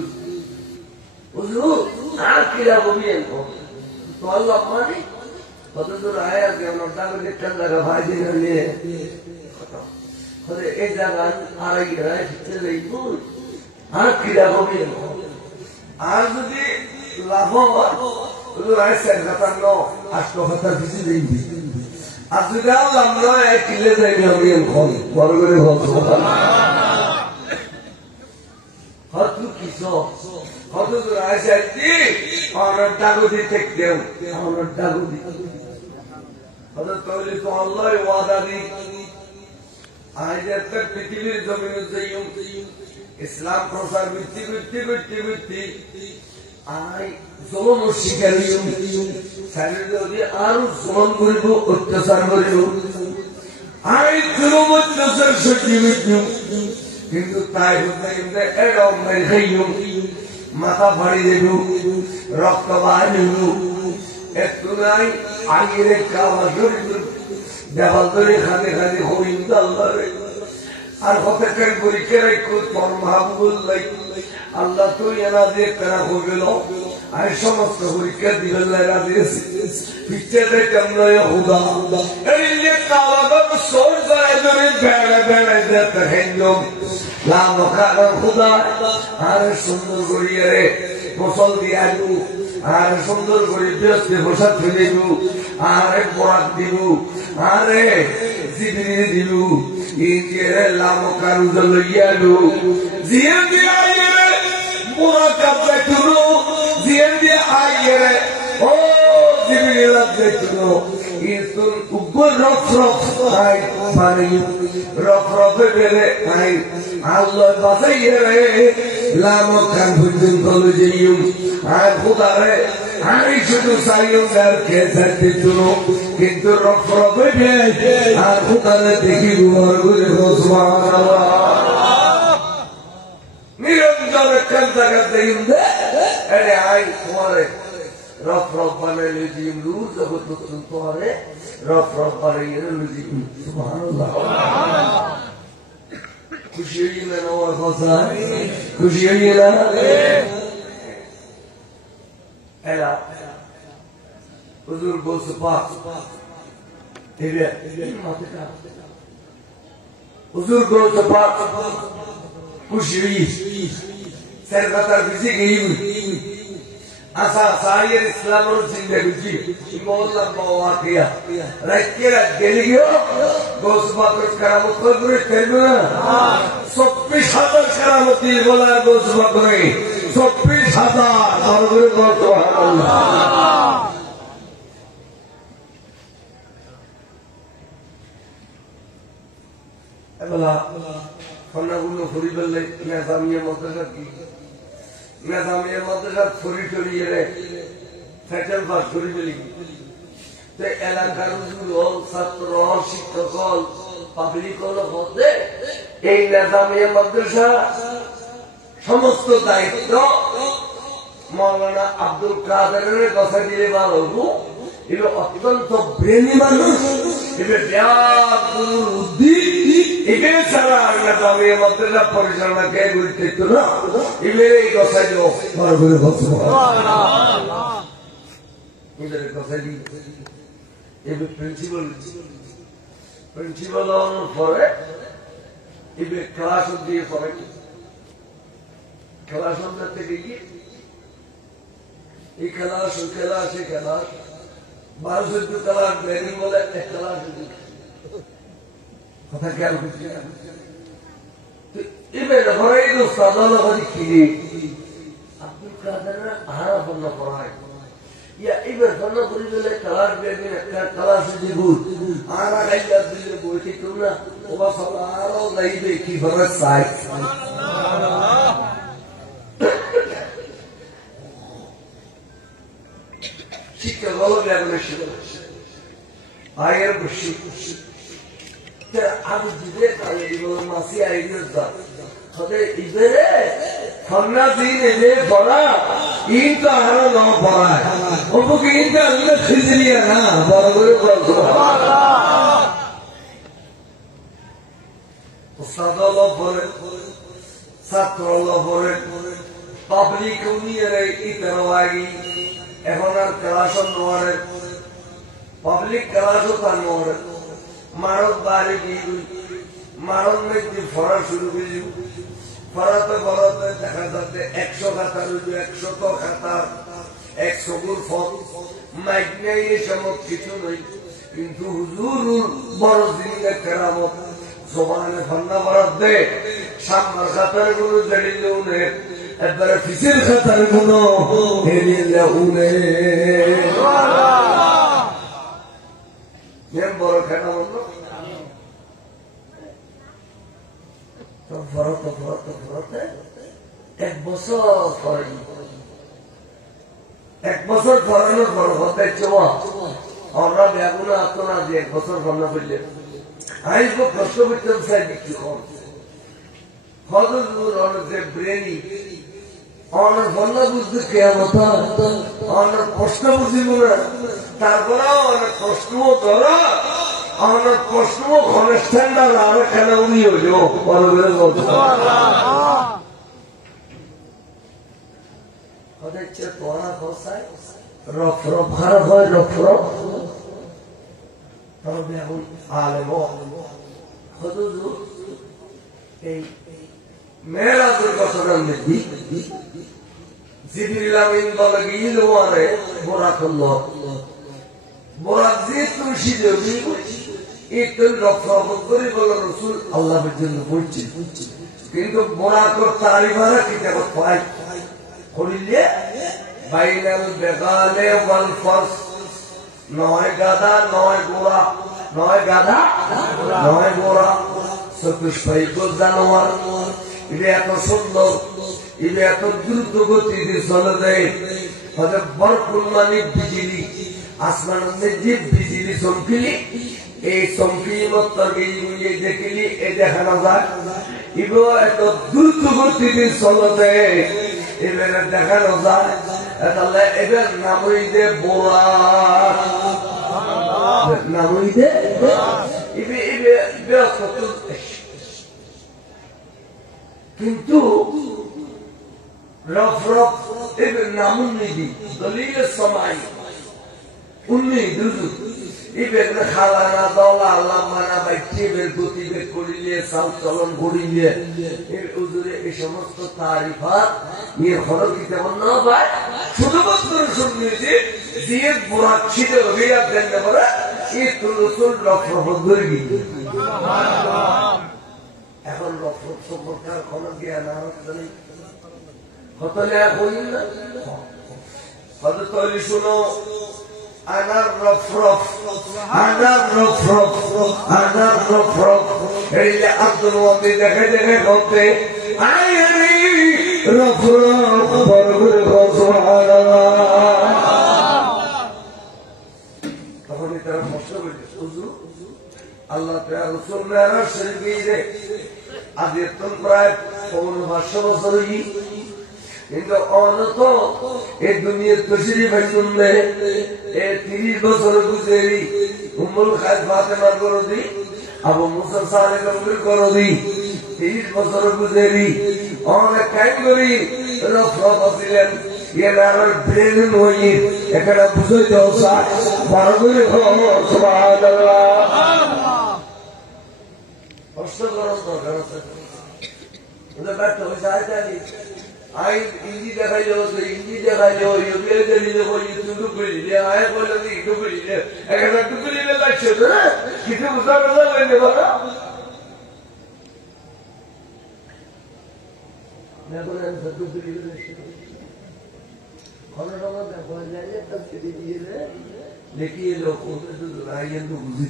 বুঝলো আর কিনা বলি তো আল্লাহ মানে কত দূর আয়া কেমন একটা জায়গা ভাই দিন নিয়ে এই জায়গা আর আর ক্রীড়া হবে আর যদি লাভ আর যদি আমরা কিনলে যাই বড় করে হত কিছু হত ডাগুদি দেখতেও আমার ডাগুদি হত তৈরি তো আল্লাহ ওয়াদা দিই আজ একটা পৃথিবীর জমিনে ইসলাম প্রসার বৃত্তি আই জলম শিকার যদি আরো জলম করিব অত্যাচার করিব আই জলম অত্যাচার সহ্য কিন্তু তাই এরম খাইব মাথা ফাড়ি দেব রক্ত বাহিব একটু নাই আগের খাওয়া শরীর দেওয়াল ধরে খানে খানে হইম আল্লাহরে আর হতে পরীক্ষা রাখো তোর মাহবুবুল্লাহ আল্লাহ তুই এনা দিয়ে কেনা হইল আর সমস্ত পরীক্ষা দিবেন এরা দিয়েছে পিছিয়ে কেমন হুদা এই যে কালাগম সোর যায় ধরে বেড়ে বেড়ে যেতে হেঞ্জম লাম খানা হুদা আর সুন্দর করিয়ে রে ফসল দিয়ে আলু আর সুন্দর করে ব্যস্তে বসা ফেলে দিব আরে বরাক দিব আরে জিবিনি দিব ইন্দিরে লামকার উজল ইয়ালু জিয়ে দিয়ে আইরে মোরা কাপড়ে তুলো জিয়ে দিয়ে আইরে ও জিবিনি লাগবে তুলো ইসুন উপর রফ আই মানে রফ বেলে আই আল্লাহ বাসাইয়ে রে লামকার বুঝুন বলে যাইও আর খুদারে আমি শুধু চাইও আর খেতে তুলো কিন্তু রফ আর খুদারে দেখি নিরঞ্জন একখান জায়গাতে এনে আই তোমারে রফ বানাইলে জিম রুজ জগৎ তোমারে রফ বানাইলে লুজিম সুবহানাল্লাহ খুশি হইয়ে না আমার কথা খুশি হইয়ে না এলা হুজুর বলছে পাক এলে হুজুর বলছে পাক খুশি হইয়ে সরকার বিজি গই আসা সাইয়ের ইসলামের জিন্দেগি ইমাল্লাহ বাওয়াকিয়া রাইকেরা গেলিও গোসবাকর কারামত করে ফেলবে না 24000 কারামতি বলার গোসবাকরে 24000 বড় করে সুবহানাল্লাহ বলা ফন্নাগুলো ফরি বললে মেজামিয়া মাদ্রাসা কি মেজামিয়া মাদ্রাসা ফরি টরিয়ে রে ফেটেল পাস করি বলি তো এলাকার হল ছাত্র শিক্ষক হল পাবলিক হল হতে এই মেজামিয়া মাদ্রাসা সমস্ত দায়িত্ব মৌলানা আব্দুল কাদেরের কথা দিলে ভালো হবো এবার অত্যন্ত ব্রেনি মানুষ এবার বিরাট গুরুর উদ্দিন এবার ছাড়া আর মেজামিয়া মাদ্রাসা পরিচালনা কে গুরুত্ব না এবার এই কথা দিও ভালো করে বলছো এদের কথা দিই এবার প্রিন্সিপাল হওয়ার পরে এবার ক্লাস দিয়ে পরে ক্লাস থেকে গিয়ে এই খেলাস ওই খেলাস এই খেলাস 12-14 খেলাস ব্যাটিং বলে একটা খেলাস কথা খেয়াল করছে এবার ঘরে কিনে আব্দুল কাদের আহারা বন্য পড়ায় ইয়া এবার বন্য করি বলে খেলাস ব্যাটিং একটা খেলাস দিবুর আহারা গাইলা দিলে বইটি কেউ না ওবা সব আরো যাইবে কিভাবে চাই শিক্ষা বলো ব্যাগুনের শিক্ষা আগের বসি আবু দিবে তাহলে মাসি আইডিয়ার দাম ইবেরে ফন্না দিন এলে পড়া ইনটা হারা ন পড়ায় ওকে ইনটা আল্লাহ খিজরিয়া না বড় করে বলছো উস্তাদ আল্লাহ পড়ে ছাত্র আল্লাহ পড়ে পাবলিক নিয়ে ইতারওয়াগি এখন আর ক্লাসও নোয়ারে পাবলিক ক্লাসও তার নোয়ারে মারত বাড়ি দিয়ে মারত মেঘি ফরা শুরু করি ফরাতে ফরাতে দেখা যাচ্ছে 100 খাতা রইল 100 খাতা 100 গুর ফল মাইক নেই এসব কিছু নেই কিন্তু হুজুর বড় দিনে কেরামত জবানে ফান্না বরাদ দে সামনের খাতার গুলো জড়িয়ে উনে একবারে ফিসের খাতার গুলো হেরিয়ে উনে বড় খেলা বললো তো ফরতে ফরতে ফরতে 1 বছর ফরানি 1 বছর ফরানোর পর হতে চোয়া আমরা বেগুনা আতো না যে 1 বছর ফরানো করলে আমি খুব কষ্ট করতাম চাই বিক্রি কম হজুর অনেক ব্রেনি অনেক ফন্না বুঝতে কেমত অনেক কষ্ট বুঝিব না তারপরেও অনেক কষ্টও ধরা অনেক কষ্টও ঘনস্থানটা আর কেন উনি হইল বড় করে বলতে হচ্ছে পড়া বসায় রফ রফ খারাপ হয় রফ রফ তবে এখন আলেম হজুর এই মেয়েরাজের কথাটা দেখি জিবরিল আমিন বলে গিয়ে ওয়ারে বোরাক বোরাক যে তুলসী দেবী একটু রফরফ করে বলে রসুল আল্লাহের জন্য বলছি কিন্তু বোরাকর তারিফারা কিতাব পাই করিলে বাইনাল বেগালে ওয়াল ফাস নয় গাদা নয় গোড়া নয় গাদা নয় গোড়া চতুষ্পায়িক জানোয়ার এটা এত সুন্দর এটা এত দ্রুত গতিতে চলে দেয় বরকুল মানে বিজলি আসমানের যে বিজলি চমকিলি এই চমকিলি দেখিলি এ দেখানো যায় এগুলো এত দ্রুত গতিতে চলে দেয় এবারে দেখানো যায় তাহলে এবার নামইদে বোরা নামইদে কিন্তু রফ রফ এবার নামুন নিবি দলিলের সময় উন্নি দুজু এবার খালানা দলা আল্লামানা বাইটি বের গতি বের করিলে চাল চলন করিলে এর উজুরে এই সমস্ত তারিফাত নিয়ে খরচ দিতে না পায় শুধুমাত্র শুনিয়েছে দিয়ে বোরাক ছিল অভিয়াত দেন না বলে এই তুলসুল রফ রফ ধরে গিয়ে এখন রফ রফ সম্পর্কার কোনো জ্ঞান নেই হতলে হইল না হয়তো তৈরি শুনো আনার রফ রফ আনার রফ রফ আনার রফ রফ এলে আব্দুল ওয়াদি দেখে দেখে করতে আইরি রফরফ বরগুর সুবহানাল্লাহ। তখন তারা প্রশ্ন করছে হুজুর আল্লাহ তাআলা রাসূল মেরাজ শরীফ গিয়ে আজ তো প্রায় ৫৫ বছর কিন্তু অনত এই দুনিয়ার তশরিফ শুনলে এই ৩০ বছর গুজেরি উম্মুল খায়ের ফাতেমার করদি আবু মুসা সালেমের করদি ৩০ বছর গুজেরি অনেক কাজ করি রফরফ ছিলেন এনার ব্রেন হই এখানে বুঝাই দাও স্যার বড় করে সুবহানাল্লাহ। কষ্ট করার দরকার আছে ওদের ব্যর্থ হয়ে যায় জানি আই ইন্দি দেখাইলো ইন্দি দেখাইলো ইউবিএ দিলে কই ইউটিউব করে দিলে আয় বলে দি ইউটিউব করে দিলে একটা টুকু দিলে লাগছে না কিছু বুঝা না হইলে বড় না বলে সত্যি দিলে কোন রকম দেখো যায় তো ছেড়ে দিয়ে দেখিয়ে লোক ওদের তো রাইয়েন তো বুঝি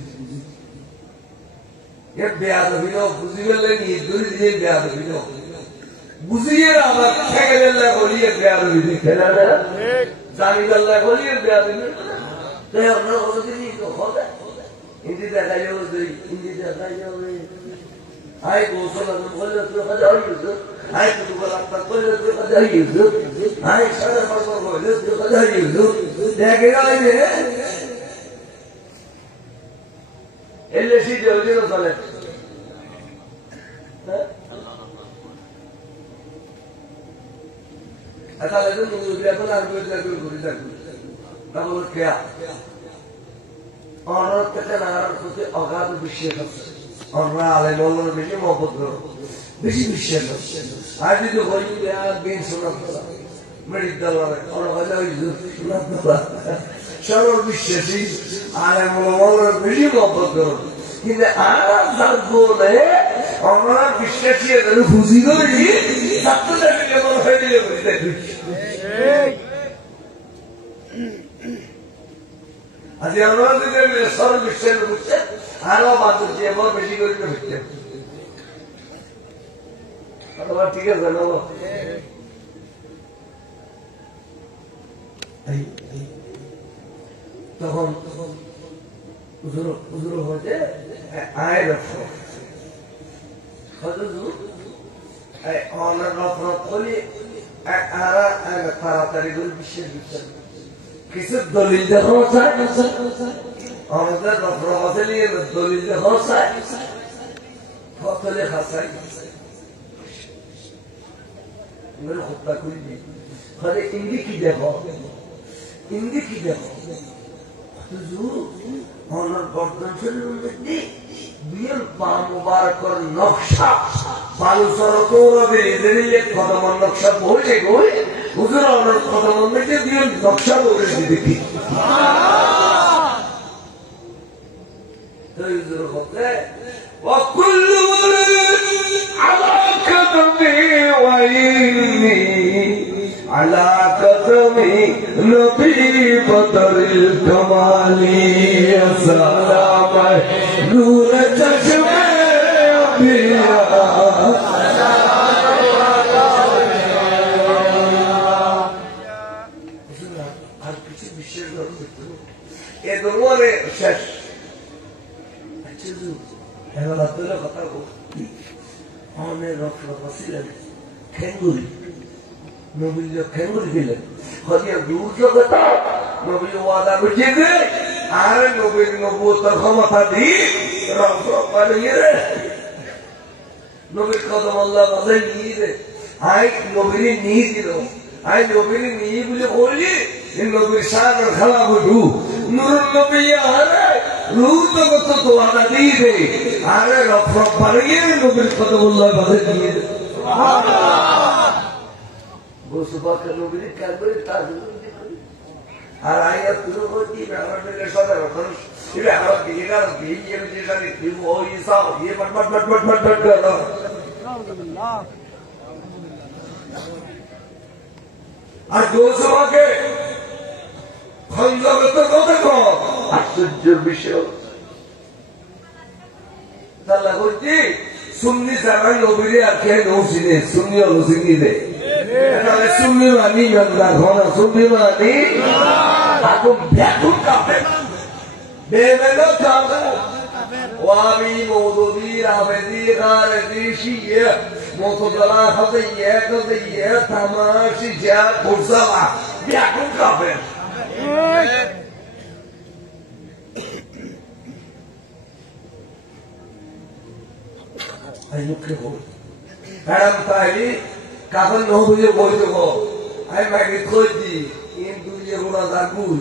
ये बेअदबी नो बुझिए नहीं दूरी दिए बेअदबी नो बुझिए आवाज ठेके अल्लाह बोलिए बेअदबी दिखे ना जानी अल्लाह बोलिए बेअदबी तो अपना होती नहीं तो होता हिंदी देखाइए हिंदी देखाइए हाय गोसल हम बोले तो खजाई है हाय तो बोला तक बोले तो खजाई है हाय सारे पर बोले तो खजाई है देखेगा ये এলে সিটে হইলে চলে তাহলে তো মুরগি এখন আর করে যাবে ঘুরে যাবে তাহলে কেয়া অনার থেকে নার প্রতি অগাধ বিশ্বাস আছে আমরা আলেম ওলামার বেশি মহব্বত করো বেশি বিশ্বাস আছে আর যদি হই আর বিন শোনাত মেডিকেল অনগালে হই শোনাত সরল বিশ্বাসী আলেম ওলামার বেশি মহব্বত করো কিন্তু আর যাবনে আমরা বিশ্বাসী এর খুশি করি ছাত্রদের কেমন হয়ে দিলে বুঝতে আজ আমরা যদি সরল বিশ্বাস বুঝতে আরো বাদুর দিয়ে এবার বেশি করে বুঝতে আবার ঠিক আছে না তখন হুজুর হতে আয় রাখো অনার রফরফ করি তাড়াতাড়ি করে বিশ্বের বিচার কিছু দলিল দেখাও চায় আমাদের রফরফ আছে নিয়ে দলিল দেখাও চায় ফতলে খাসাই হত্যা করি দিই ইন্দি কি দেখো ইন্দি কি দেখো অনার গর্দন শরীর মধ্যে বিয়ের পা মুবারকর নকশা বালু সরকবে দিলে কদমন নকশা বলে গই হুজুর অনার কদমন মধ্যে বিয়ের নকশা বলে দেখি তো হুজুর হতে وكل على قدمي وإني على قدمي نبي بدر الكمال يا سلام نور چشم আর কিছু বিশ্বের এ দরবারে শেষ কথা অনেক রক্ষা ছিলেন খেঙ্গুরি নবীর খেঙ্গুরি দিলেন হরিয়া দূর জগতা নবী ওয়াদা বুঝিয়ে দে আর নবীর নবুয়তের ক্ষমতা দিয়ে নবীর কদম আল্লাহ বাজায় নিয়ে দে আই নবীর নিয়ে দিল আই নবীর নিয়ে বলে বলি নবীর সাগর খেলা বুঝু নুর নবী আরে রূপ জগত তো ওয়াদা দিয়ে দে আরে রফরফ বাড়িয়ে নবীর কদম আল্লাহ বাজায় নিয়ে দে সুবাহ নবীর কাগরে তাজ আর আইয়া তুলো করছি ব্যবহার করলে সদা রকম এটা আমার দিগার দিয়ে যে জানি দিব ওই সব ये but but but but but but कर আর দোসমাকে খঞ্জবে তো দেখো আশ্চর্যের বিষয় আল্লাহ বলছি সুন্নি যারা নবীরে আর কে নৌসিনে সুন্নি হলো চিনি দে তাহলে সুন্নি মানি ইমানদার হন সুন্নি মানি এখন ব্যাকুল কাপে বেমেলো কাপে ওয়াবি মৌদুদি রাবেদি গারেদি শিয়ে মোতদলা খাদিয়ে খাদিয়ে তামাশি যা কুরসালা ব্যাকুল কাপে ay no creo karam taili kapan no buje boy to go ay magi khoji in duje gona dagui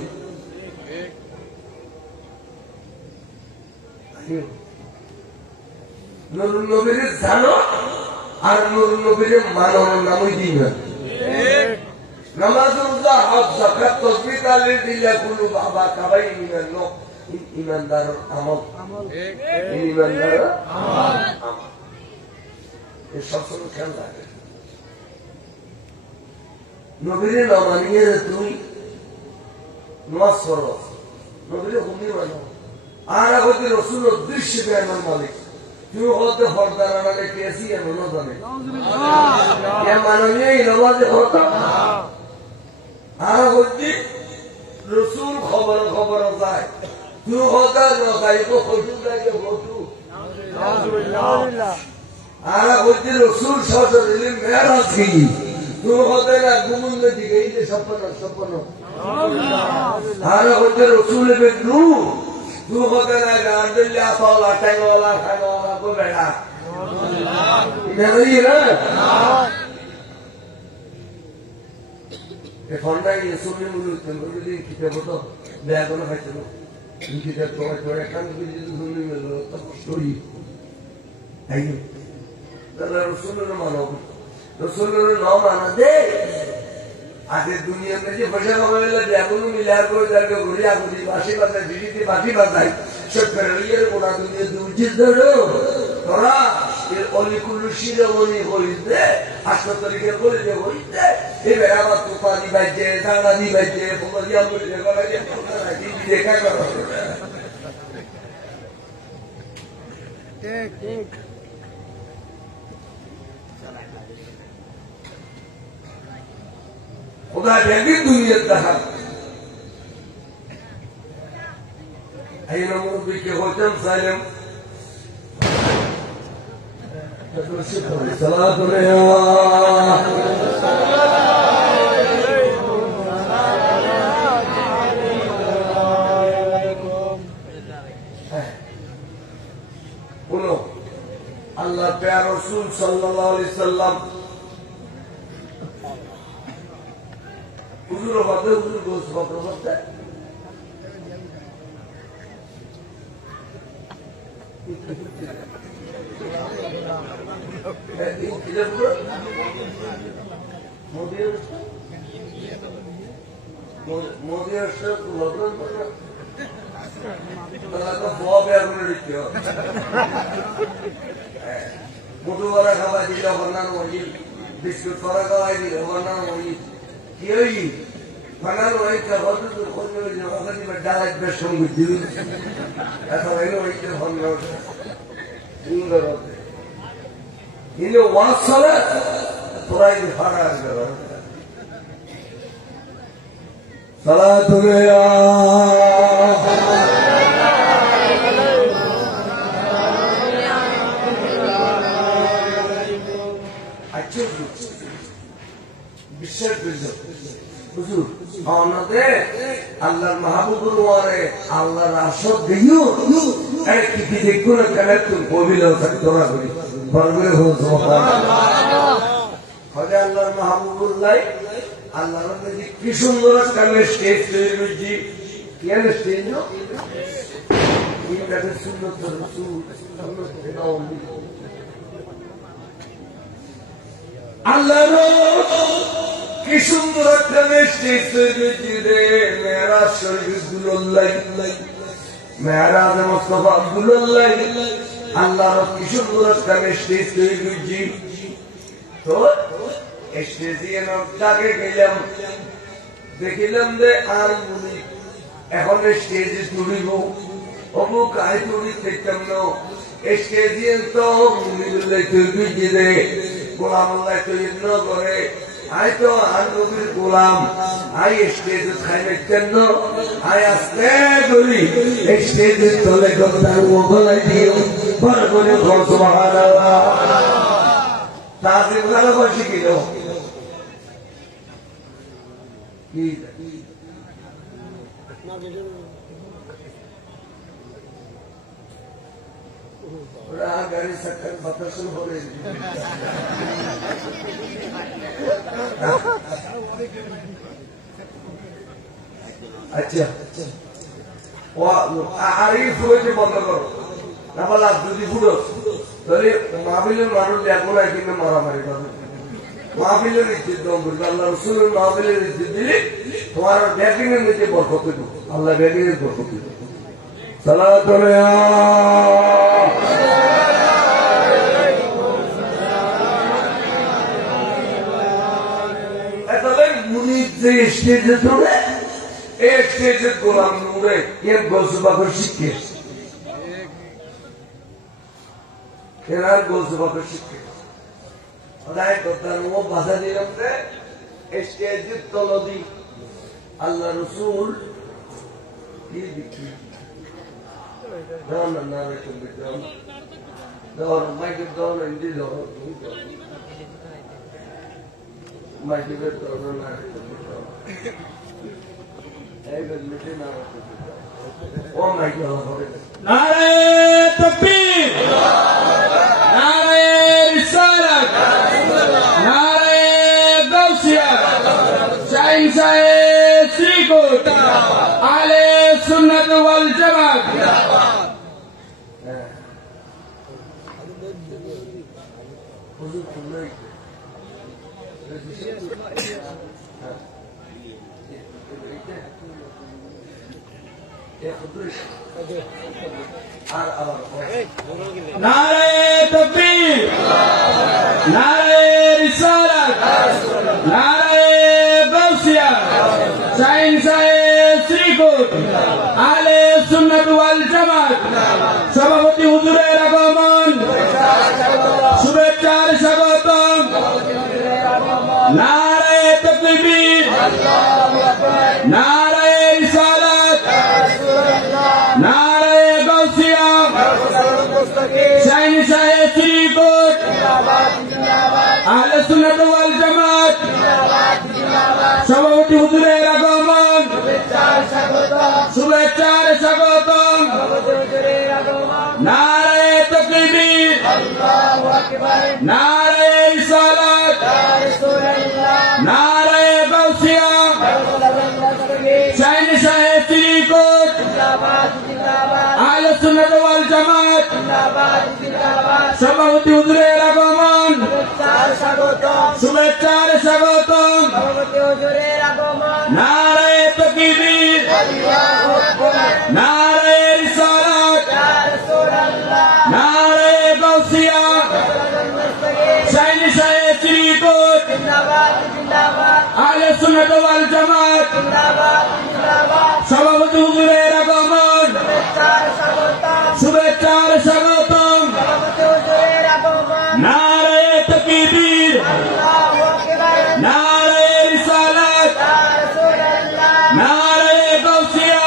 nur nobire jano ar nur nobire manon namoi diba namaz roza haj zakat tasbih tahlil dilla kullu baba kabai min no imandar amal imandar amal সবসময় খেয়াল রাখে নবীরে না মানিয়ে তুই নামাজ পড়ো নবীরে হুমি মানো আর আগতে রসুল দৃশ্য বেয়ানোর মালিক তুই হতে ফরদার মানে কেসি এমন জানে মাননীয় নামাজে হতো আর আগতে রসুল খবর খবর যায় তুই হতা নয় তো হটু লাগে হটু আর হচ্ছে রসুল সরাসরি মেরাজ গিয়ে তুই হতে না গুমুন্দ দিকে এই যে স্বপ্ন স্বপ্ন আর হচ্ছে রসুল বেদু তুই হতে না গান্ডেলিয়া পাওলা ট্যাংওয়ালা খাইওয়ালা কো বেড়া নেই না এখন না ইসুনি মুলুক যদি কিতাব তো ব্যাগনা খাইছিল কিতাব তো কান যদি শুনি মেলো তো স্টোরি আই রসুলের মানব রসুলের ন মানা দে আজকে দুনিয়া में যে পয়সা কামাইলে ব্যাগুলো মিলার করে যাকে ঘুরি আগুদি বাসি বাজায় দিদিতে বাসি বাজায় সব ফেরালিয়ের কোনা দুনিয়া দুর্জিত ধরো তোরা এর অলিকুল্লু শিরমণি হইতে 8 তারিখে বলতে হইতে এই বেড়াবার তোপা দিবাইছে দাঁড়া দিবাইছে বলিয়া বলতে গলা দিয়ে দিদি দেখা করো ঠিক ঠিক खुदा जगी दुनिया दखल أين مرضيك وتم سالم صلاة الرياح قلوا الله تعالى رسول صلى الله عليه وسلم হুজুর হবে হুজুর গোস হবে বলতে মোদি আসছে লবণ করে তাহলে তো বব এগুলো দিতে মধুবারা খাওয়া দিলে বন্যার মহিল বিস্কুট করা খাওয়াই দিলে বন্যার মহিল কি ফানার ওইটা হতো তো কোন ওখানে ডাইরেক্ট বেশম বুঝি এখন এলো ওইটা ফোন করে সুন্দর হবে ইনি ওয়াসলে তোরাই ফাড়া করে সালাতুল্লাহ আচ্ছা বিশ্বের হুজুর আমাদের আল্লাহর মাহবুবুর ওয়ারে আল্লাহর আশক দিও এক কি দেখো না কেন তুমি কবিল তোরা করি বলবে হো সুবহানাল্লাহ হযরত আল্লাহর মাহবুবুল্লাহ আল্লাহর নবী কি সুন্দর কামে স্টেজ তৈরি করেছি কেন স্টেজ নো এটা সুন্নাত রাসূল সাল্লাল্লাহু আল্লাহর কি সুন্দর কামে স্টেজ তৈরি করেছি রে মেরাজ শরীফ আব্দুল্লাহ মেরাজ মুস্তাফা আব্দুল্লাহ আল্লাহর কি সুন্দর কামে স্টেজ তৈরি করেছি তো স্টেজে নটাকে গেলাম দেখিলাম যে আর বলি এখন স্টেজে তুলিব অমুক আয় তুলি দেখতাম না স্টেজিয়ান তো মিদুল্লাহ তৈরি দিলে গোলাম আল্লাহ তৈরি ন করে আই তো আর নবীর গোলাম আই স্টেজ খাইলে কেন আই আসতে করি স্টেজের তলে গন্ধার মোগলাই দিও বড় করে সুবহানাল্লাহ তাজিম ভালোবাসি কিল কি गाड़ी सकर बतसन हो रही अच्छा आरिफ হইতে বন্ধ করো না বলা যদি বুড়ো তাহলে মাহফিলের মানুষ দেখো না কিন্তু মারামারি করবে মাহফিলের ইজ্জত দম করবে আল্লাহ রাসূলের মাহফিলের ইজ্জত দিলে তোমার ব্যাটিং এর মধ্যে বরকত হবে আল্লাহ ব্যাটিং এর বরকত দিবে সালাত স্টেজে ধরে এই স্টেজে গোলাম নুরে এর গোলসুবাকের শিক্ষে এনার গোলসুবাকের শিক্ষে ওদায় করতাম ও বাধা দিলাম যে স্টেজের তলদি আল্লাহ রসুল কি বিক্রি দেওয়ান না তুমি দেওয়ান মাইকের দেওয়ান ইন্দি দেওয়ান মাইকের দেওয়ান না नारे तकबीर नारे रिसालत नारे गौसिया शाहीन शाह श्रीकोट आले सुन्नत वल जमात नारे तकबीर नारे रिसालत नारे गौसिया शाहीन शाह श्रीकोट आले सुन्नत वल जमात सभापति হুজুরের আগমন শুভেচ্ছার স্বাগতম नारे तकबीर नारे रिसालत नारे गौसिया शाहीन शाह श्रीकोट আহলে সুন্নাত ওয়াল জামাত সভাপতি হুজুরের আগমন শুভেচ্ছার স্বাগতম নারে তাকবীর নারে রিসালাত নারে গৌসিয়া শাहीन शाह श्रीकोट আহলে সুন্নাত ওয়াল জামাত সভাপতি হুজুরের আগমন শুভেচ্ছার স্বাগতম নারে তাকবীর নারে রিসালাত নারে গৌসিয়া শাहीन शाह श्रीकोट আহলে সুন্নাত ওয়াল জামাত সভাপতি হুজুরের আগমন শুভেচ্ছার স্বাগতম নারে তাকবীর নারে রিসালাত নারে গৌসিয়া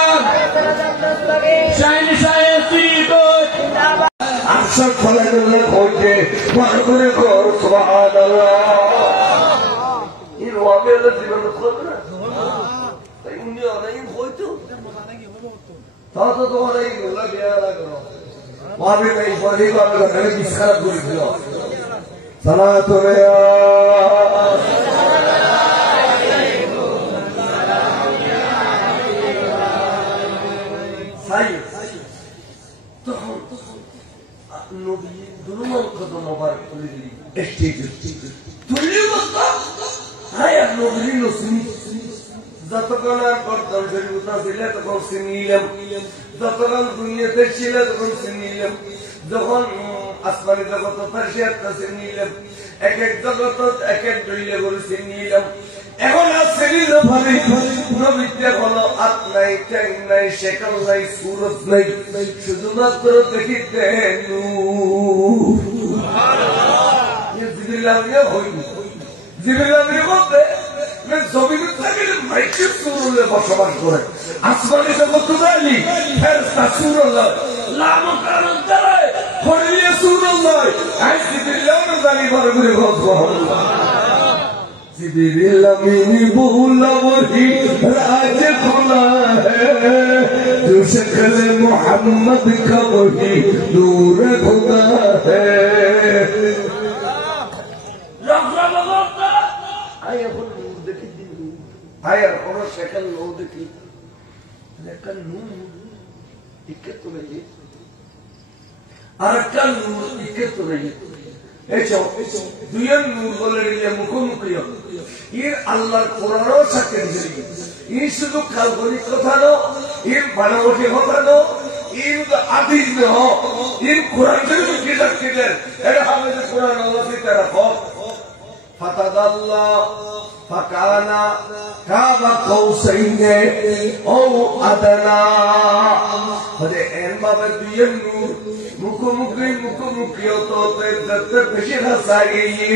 শাहीन शाह श्रीकोट আকসার ফলাগুলো হইতে বড় করে কর সুবহানাল্লাহ এই ওয়াবেলা জীবন করবে না তাই উনি অনেক হইতো তো তোমার এই গোলা বিয়া লাগলো ওয়াবে এই পরে করে করে বিস্কার করে দিল সালাতু নবী দুরুমান কদম মোবারক তুলে দিলি স্টেজ তুলে বলতো হায় নবী নসিনি যতক্ষণ আর করতাম শরীফ ছিল তখন চিনিলাম যতক্ষণ দুনিয়াতে ছিল তখন চিনিলাম যখন আসমানি জগৎ ফার্সিয়াতটা চিনিলাম এক এক জগৎ এক এক দলিলে করে চিনিলাম এখন আর চিনিলাম পারি নবীতে হলো আত নাই ঠ্যাং নাই শেকল নাই সুরত নাই শুধুমাত্র দেখিতে জিবরিল আমিও হইনি জিবরিল আমির মধ্যে জমিনে থাকলে মাইকের সুরলে বসবাস করে আসমানি জগৎ জানি ফেরেশতা সুরলে লামকারণ দ্বারায় হরিয়ে সুরলে আই জিবরিল আমিও জানি বড় করে সুবহানাল্লাহ जिबिरिल अमीन बोला वही राज खुला है जो शक्ल मोहम्मद का वही नूर खुदा है आया और शक्ल लो देखी लेकिन नूर इक्के तो नहीं अरकल नूर इक्के तो नहीं এসো দুইয়ের নূর বলে নিলে মুখোমুখি এর আল্লাহর কোরআনও সাক্ষী দিয়েছে এই শুধু কাল্পনিক কথা না এর বানাবটি কথা না এর আদিজ না এর কোরআন শরীফ কি সাক্ষী দেন এটা হবে যে কোরআন আল্লাহ তাআলা কও ফাতাদাল্লাহ ফাকানা কাবা কৌসাইনে ও আদনা মানে এর বাবা দুইয়ের নূর মুখোমুখি হতো দেখতে বেশি ভাষা গিয়ে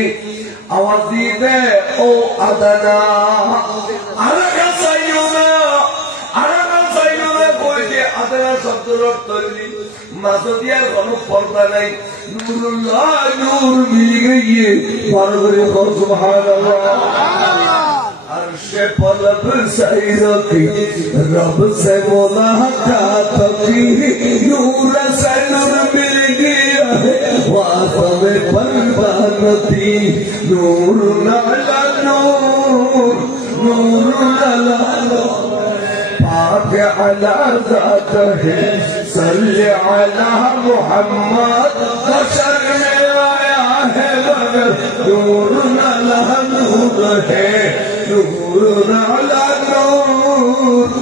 আওয়াজ দিবে ও আদানা আলাদা চাইও না বলছে আদানা শব্দের অর্থ মাসদিয়ার কোনো পর্দা নাই নূরুল্লাহ নূর মিলে গিয়ে বড় করে সুবহানাল্লাহ अर्शे पलब सैरो की रब से मुलाकात की नूर से नूर मिल गया है वास्तव में परवानती नूर नाला नूर नूर नाला पाक अला ज़ात है सल्ले अला मुहम्मद बशर में आया है मगर नूर नाला नूर है नूर नाला नूर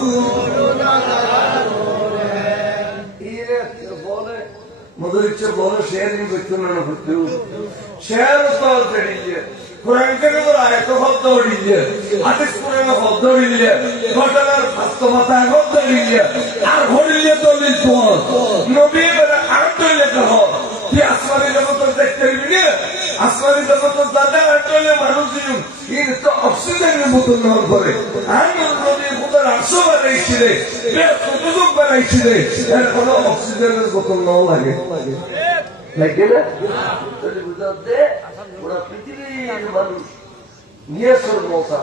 मधुरिच बोलो शेर नहीं बच्चों में नफरत शेर तो तेरी कुरान के ऊपर आए तो बहुत दौड़ी है आतिश पुरे में बहुत दौड़ी है घोटालार तो माता बहुत दौड़ी है आर घोड़ी ले तो लिल तो नबी मेरा आरत तो लेकर हो कि आसमानी जगत तो देखते ही नहीं आसमानी जगत तो ज़्यादा अंतरले मालूम नहीं इन तो ऑक्सीजन में मुतल नॉन करे आन नबी खुदा राशो बनाई चिरे बेसुजुग बनाई चिरे यार कोनो ऑक्सीजन में मुतल नॉन लगे लगे ना तो बुझाते पूरा पृथ्वी মানুষ নিয়াসর মওতা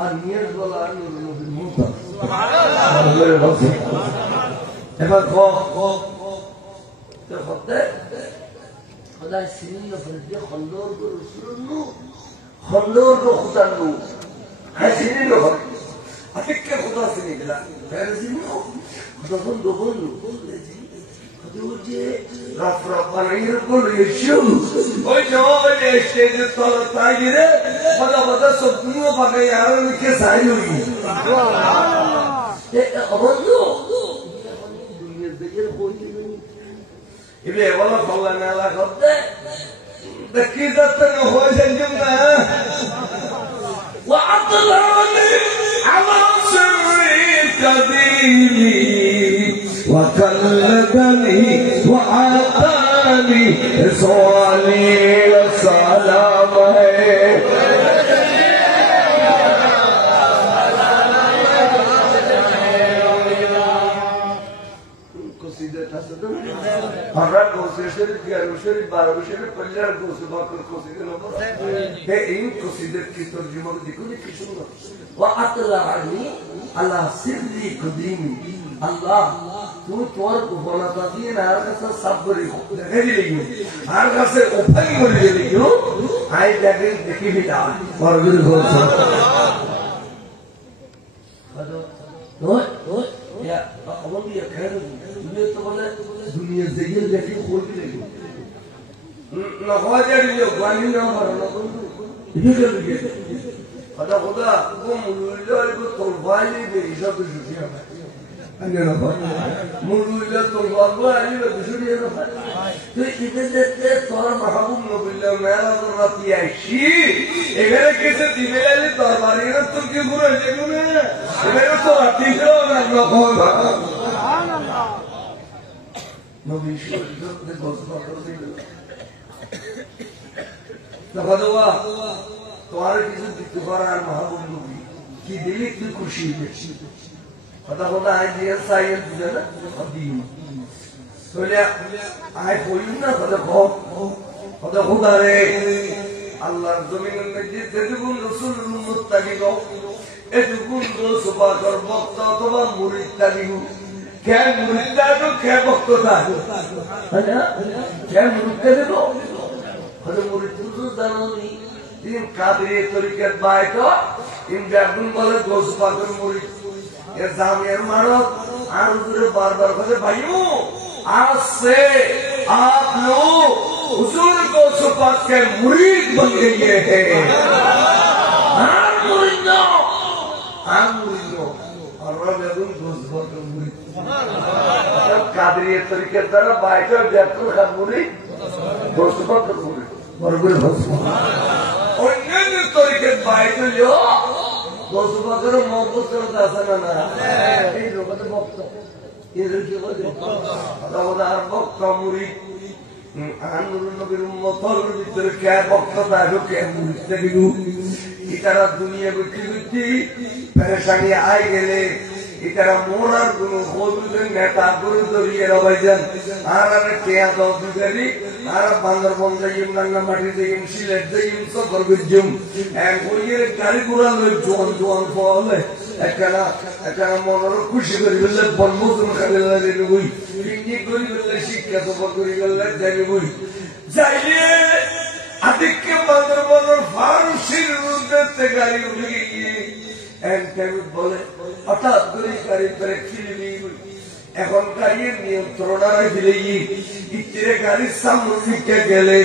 আর নিয়াস বলা নূর নবীর মওতা সুবহানাল্লাহ এবার তো খোদা সিনিয়র ফরজে খন্দর কো রাসূল নু খন্দর কো খোদা নু হাসিনি লো আতিকে খোদা সিনি গলা ফেরজিনি খোদা বন্ধু বন্ধু রাফরা পানির বল ইশু ওই জওয়াব স্টেজ তল তাগিরে বড় সব দুনিয়া পাকে यार के साई होगी सुबहान ए बंधु दुनिया देखिए कोई नहीं इबे वाला बोला नाला करते देखी जाते न हो जंगना वातलानी अला सिरी कदीमी وكلدني وعطاني سؤالي والسلام हमरा कोशिश ग्यारह शरीफ 12 शरीफ 15 कोशिश बाकर कोशिश नंबर है इन कोशिश की तर्जुमा दिखोनी किशुन वातलानी अला सिरी कदीमी अल्लाह तू तोर को बोला था दिए ना हर का सब बड़ी देखे भी लेगी हर का से ओपन ही बोली लेगी हो आई जाके देखी भी डाल और भी हो तो या अब भी खैर ये तो बोले दुनिया से ये देखी खोल भी लेगी ना हो जाए ये गानी ना मारना ये कर लिए खुदा खुदा वो मुल्ला को तो वाली दे इज्जत जुटिया মুরগুলা তোর গল্প আসবে দুশো তুই ঈদের দেখতে তোর মাহবুব নবিল্লা মেয়ারাজের রাতি আইসি এখানে কেসে দিবে আলি তোর বাড়ি তোর কি ঘুরে যেগুলো এখানে তো রাতি খেয়েও না রকম নবী তোমার কিছু দিতে করার মাহবুব নবী কি দিলে তুই খুশি হয়েছি কথা কথা আয় দিয়ে চাইয়ে দিলে না দিন তাহলে আয় বলুন না কথা কথা খোদা রে আল্লাহর জমিনের মধ্যে যেটুকুন রসুল উম্মত থাকিব এটুকুন রসুবাকর ভক্ত অথবা মুরিদ থাকিব কে মুরিদ থাকো কে ভক্ত থাকো কে মুরিদ থাকিব মুরিদ তো জানো নি তিন কাদের তরিকার বাইক ইন্দ্রাগুন বলে রসুবাকর মুরিদ এর জামিয়ার মারত আর দূরে बार-बार कहते भाइयों आज से आप लोग हुजूर को सुपाक के मुरीद बन गए हैं और रब सुपाक के मुरीद जब कादरिया तरीके द्वारा बाइकर जयपुर का मुरीद सुपाक के मुरीद बरबर और अन्य तरीके बाइकर जो सुपाकर मोहब्बत करता है ना ये लोग तो भक्त ये लड़के को और भक्त मुरीद आनूर नबीर उम्मतर भीतर क्या भक्त दादो क्या मुरीद देखियो इतारा दुनिया बिट्टी परेशानी आए गेले इतारा मोरार गुनो खोदुले नेता गुरु दरिये रबाइजान आराने क्या दो दुगरी आरा बांदर बंजायम नंगा माटी देयम सिलेट देयम सब बरगुजम एंड कोई गाड़ी गुरा लो जोन फले एकना मनर खुशी करी गले बनमुजुन खालेला देनु बुई पिंजी करी गले शिक्षा तो करी गले जानि बुई जाइले आदिक्य बांदर मनर फारसिर रुदते गाड़ी उड़ी एंड केबी बोले হঠাৎ করে গাড়ি ব্রেক ফেলে এখন গাড়ির নিয়ন্ত্রণ আর দিলে ইতিরে গাড়ির সামনে ফিকে গেলে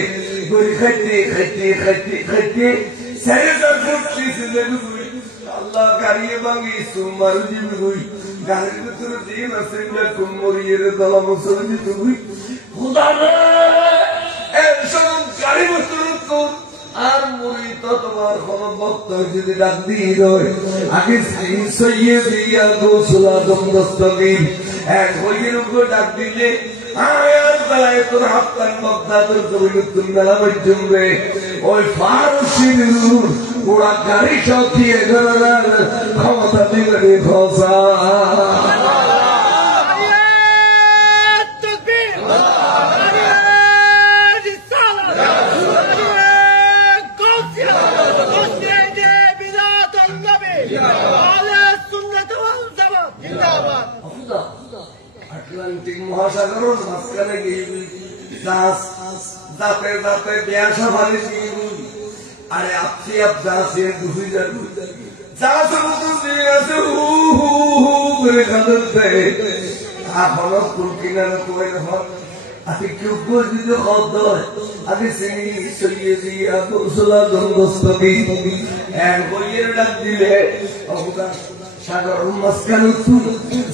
গড়ি খাইতে খাইতে খাইতে খাইতে সাড়ে 4 ফুট ছিল আল্লাহ গাড়ি ভাঙি সুমার দিবি হই গাড়ির ভিতরে দিন আছে কুমরিয়ের দলা মুসলমান তুই খোদা রে এসব গাড়ি ভিতরে তো আর মুরিদ তোমার কোন ভক্ত যদি ডাক দিল আগে সৈয়দি ইয়া রাসূল আদম দস্তগীর এক হইয়ের উপর ডাক দিলে আয়ার বেলায় তোর হাতটান বক্তাদের জমিনে তুমি মেলা জমবে ওই ফারসি নূর পুরা গাড়ি চাপিয়ে গেলার ক্ষমতা দিবে রে খোসা আটলান্টিক মহাসাগরের মাঝখানে গিয়ে দাঁতে দাঁতে ব্যাসা ভালি আরে আপনি আপনি দুই যাবো যা সমুদ্র দিয়ে আছে হু হু হু করে কাঁদতে এখনো কুল কিনারে তোমায় আজকে কেউ যদি শব্দ হয় আগে চিনি চলিয়ে দিয়ে আদর্শলা দস্তগীর এক বইয়ের ডাক দিলে সাগর মাঝখানে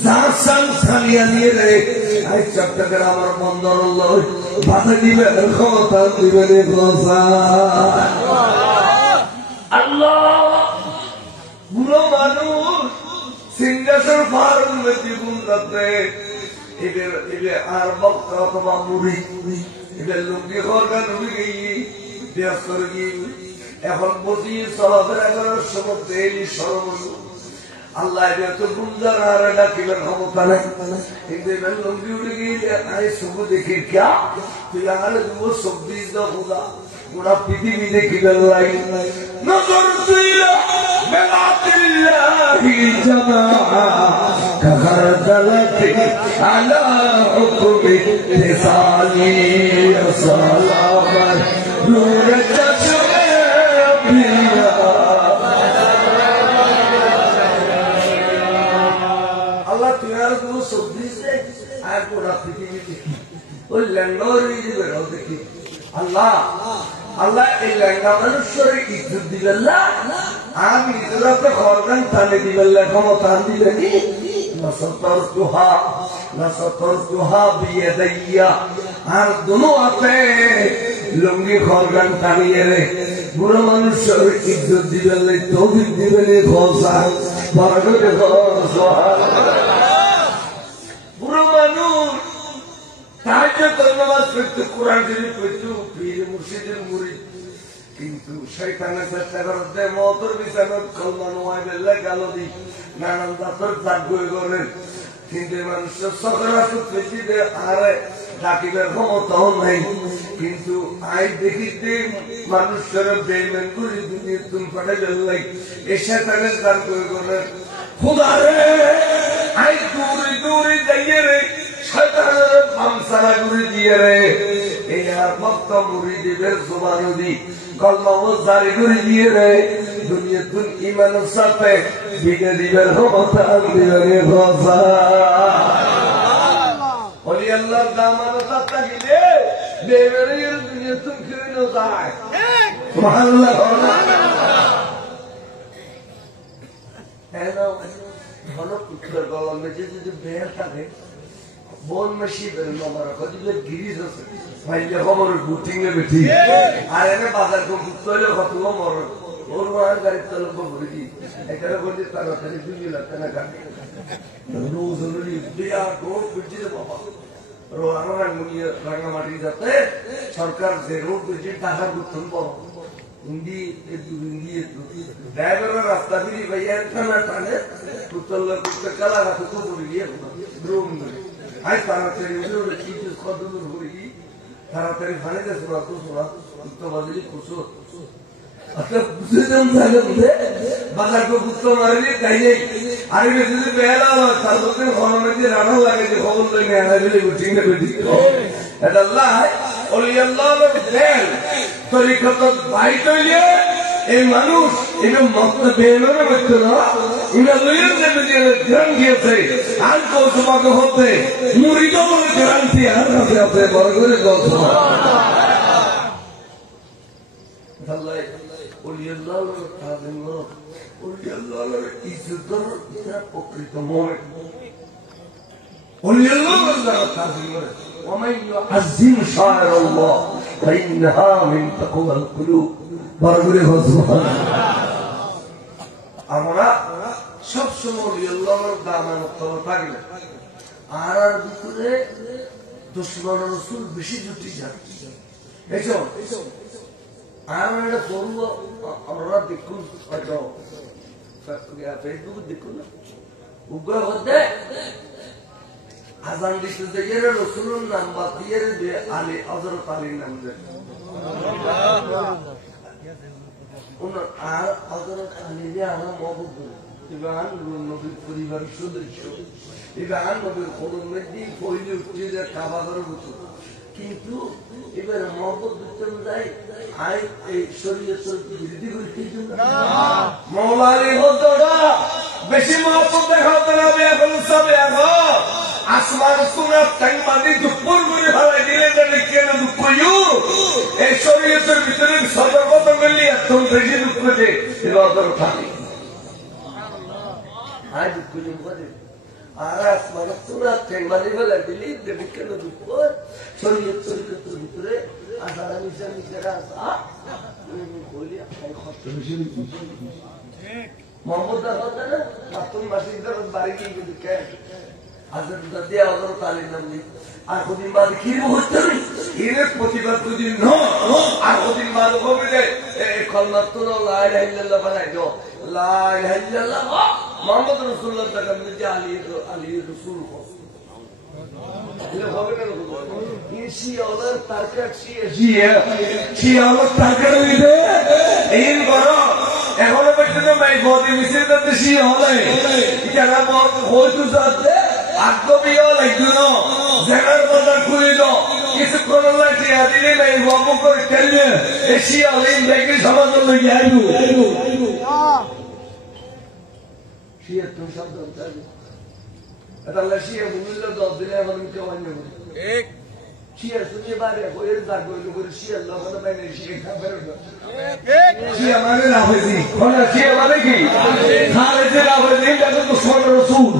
যার সাল ছাড়িয়া নিয়ে রে আই চট্টগ্রামের বন্দর বাধা দিবে ক্ষমতা দিবে রে আল্লাহ বুড়ো মানুষ সিংহাসন ফারুক জীবন রাখবে এদের আর ভক্ত অথবা মুড়ি এদের লুঙ্গি খরগা নুড়ি গিয়ে ব্যাস করে গিয়ে এখন বসিয়ে চলাফেরা করার সময় তেলি সরমন আল্লাহ তো গুঞ্জার আর ডাকিবার ক্ষমতা নাই কিন্তু এবার লুঙ্গি উঠে গিয়ে আরে শুভ দেখি ক্যা তুই আর দুবো 26 দা খোদা পুরা পৃথিবী দেখি লাই নজর তুইলা বেলাতিল্লাহি জামা কাহার দলতি আলা হুকমি তিসালি সালাম নূর চশমে আবিয়া আল্লাহ তুই আর দুবো 26 দে আর পুরা পৃথিবী দেখি ওই ল্যান্ডরি বেরো দেখি আল্লাহ আল্লাহ এই লেঙ্গা মানুষের ইজ্জত দিবেন না আমি নিজের খরগান টানে দিবেন ক্ষমতা দিলেনি लसतरतुहा बियदैया আর दोनों हाथे लुंगी खरगान टानिए रे बुरा মানুষের ইজ্জত দিবেন না তৌফিক দিবেন এই খোসা বরকতে সুবহানাল্লাহ বুরা মানুষ তাহাজ্জুদ নামাজ পড়তে কোরআন শরীফ পড়তে পীর মুর্শিদের murid কিন্তু শয়তানের চেষ্টা করতে মওতর বিছানাত কলমা নয় বেল্লা গালদি নানান জাতের জাগই করেন কিন্তু মানুষের সকরাত পেছিতে আরে ডাকিবার ক্ষমতাও নাই কিন্তু আই দেখিতে মানুষের বেইমান করে দুনিয়া তুমি পাঠাই বেল্লাই এই শয়তানের কাজ করেন খোদা রে আই দূরে দূরে যাইয়ে রে শয়তানের আমসারা করে দিয়ে রে এই আর ভক্ত মুরিদের জবানদি কলমা জারি করে দিয়ে রে দুনিয়াতুল ঈমানের সাথে বিগে দিবের ক্ষমতা দিবেন খোদা ওলি আল্লাহর দামানতা তাকিলে বেবেরের দুনিয়াতুল কিনো যায় সুবহানাল্লাহ এনো ভালো কুকুরের গলার মধ্যে যদি বের থাকে বন মসজিদের নম্বর কদিলে গিরিজ আছে ভাইলে খবর বুটিং এ বেঠি আর এনে বাজার কো বুতলে কতলো মর ওর ওয়ার গাড়ি তলব করে দি এখানে বলি তাড়াতাড়ি 2 লাখ টাকা গাড়ি রোজ রোজ দিয়া গো বুঝি দে বাবা রোয়ানা মুনিয়া রাঙ্গামাটি যাতে সরকার যে রোড বুঝি টাকা বুতন বড় হিন্দি ড্রাইভারের রাস্তা ফিরি ভাইয়া টানা টানে বুতলে বুতলে কালা রাখতে তো বলি দিয়ে ড্রোন আই তাড়াতাড়ি উঠে কিছু কদম হই তাড়াতাড়ি ফানে দে সুরা তো সুরা তো বাজলি কুসো আচ্ছা বুঝেন জানেন বাজার কো কুত্তো মারলি তাই নেই আরে যদি বেলা তার মধ্যে ঘরমে যে রানা লাগে যে খবর লই না আইলে উঠিং না বেটি এটা আল্লাহ ওলি আল্লাহর দেন তরিকত ভাই কইলে এই মানুষ এটা মত বেনরে মতো না ইনা লইয়ের যে গ্রাম গিয়েছে আর কো তোমাকে হতে মুরিদও গ্রান্তি আর আছে আপনি বড় করে গল্প আল্লাহ ওলি আল্লাহর তাজিম ওলি আল্লাহর ইজ্জতর এটা প্রকৃত মোমেন্ট ওলি আল্লাহর তাজিম ومن يعظم شعائر الله فإنها من تقوى القلوب বরগুরে সুবহানাল্লাহ আমরা সব সময় আল্লাহর দামানত থাকলে আর ভিতরে দুশমন রাসূল বেশি জুটি যায় এসো আমরা পড়ব আমরা দেখুন হয়তো ফেসবুক দেখুন উগা হতে আজান দিতে যে রাসূলের নাম বাদ দিয়ে আলী হযরত আলীর নাম দেয় উনার আর হযরত আলী যে আমরা মহবুব ইবান নবীর পরিবারের সদস্য ইবান নবীর খোদমতি পয়লি উঠে যে কাবাগর হতো কিন্তু এবার মহবুব দিতে যায় আই এই শরীয়তের বিরোধী করতে না মাওলা আলী হতরা বেশি মহবুব দেখাতে হবে এখন সব এখন আসমান সুরা তাইমাদি দুপুর করে ভালো দিলে জানে কেন দুঃখ ইউ এই শরীয়তের ভিতরে সর্বপ্রথম মিলি এত বেশি দুঃখ যে ইবাদত থাকে আজ দুঃখ যে আর আসমান সুরা তাইমাদি ভালো দিলে জানে কেন দুঃখ শরীয়তের ভিতরে আসারা মিশন মিশরা আসা বলি আই খত মিশন ঠিক মোহাম্মদ দাদা না মাতুম মাসিদার বাড়ি গিয়ে দেখে আজকে দাদি হযরত আলী নামে আর কদিন বাদ কি হচ্ছে এর প্রতিবাদ যদি ন আর কদিন বাদ হবে যে এই কলমাত লা ইলাহা ইল্লাল্লাহ বানাই দাও লা ইলাহা ইল্লাল্লাহ মুহাম্মদ রাসূলুল্লাহ তাআলা যে আলী রাসূল কো এটা হবে না ইসি ওদের তারকা সি ওদের তারকা দিতে এই বড় এখন পর্যন্ত মাই বডি মিছিল করতে সি হলে এটা বড় হইতো যাতে আগ্রবিও লাগলো জায়গার বাজার খুলিল কিছুক্ষণ লাগছে আদিলে নাই বাবু করে খেললে এশিয়া লাইন থেকে সমাজ লই আইবো শিয়া তো শব্দ জানি এটা লাশিয়া মুমিল 10 দিনে এখন কেউ আনবে ঠিক শিয়া শুনে বারে কইর দাগ কইল করে শিয়া আল্লাহ মানে বাইরে শিয়া খাবার ঠিক শিয়া মানে রাফেজি কোন শিয়া মানে কি খালেদ রাফেজি এটা তো সুন্নাহ রাসূল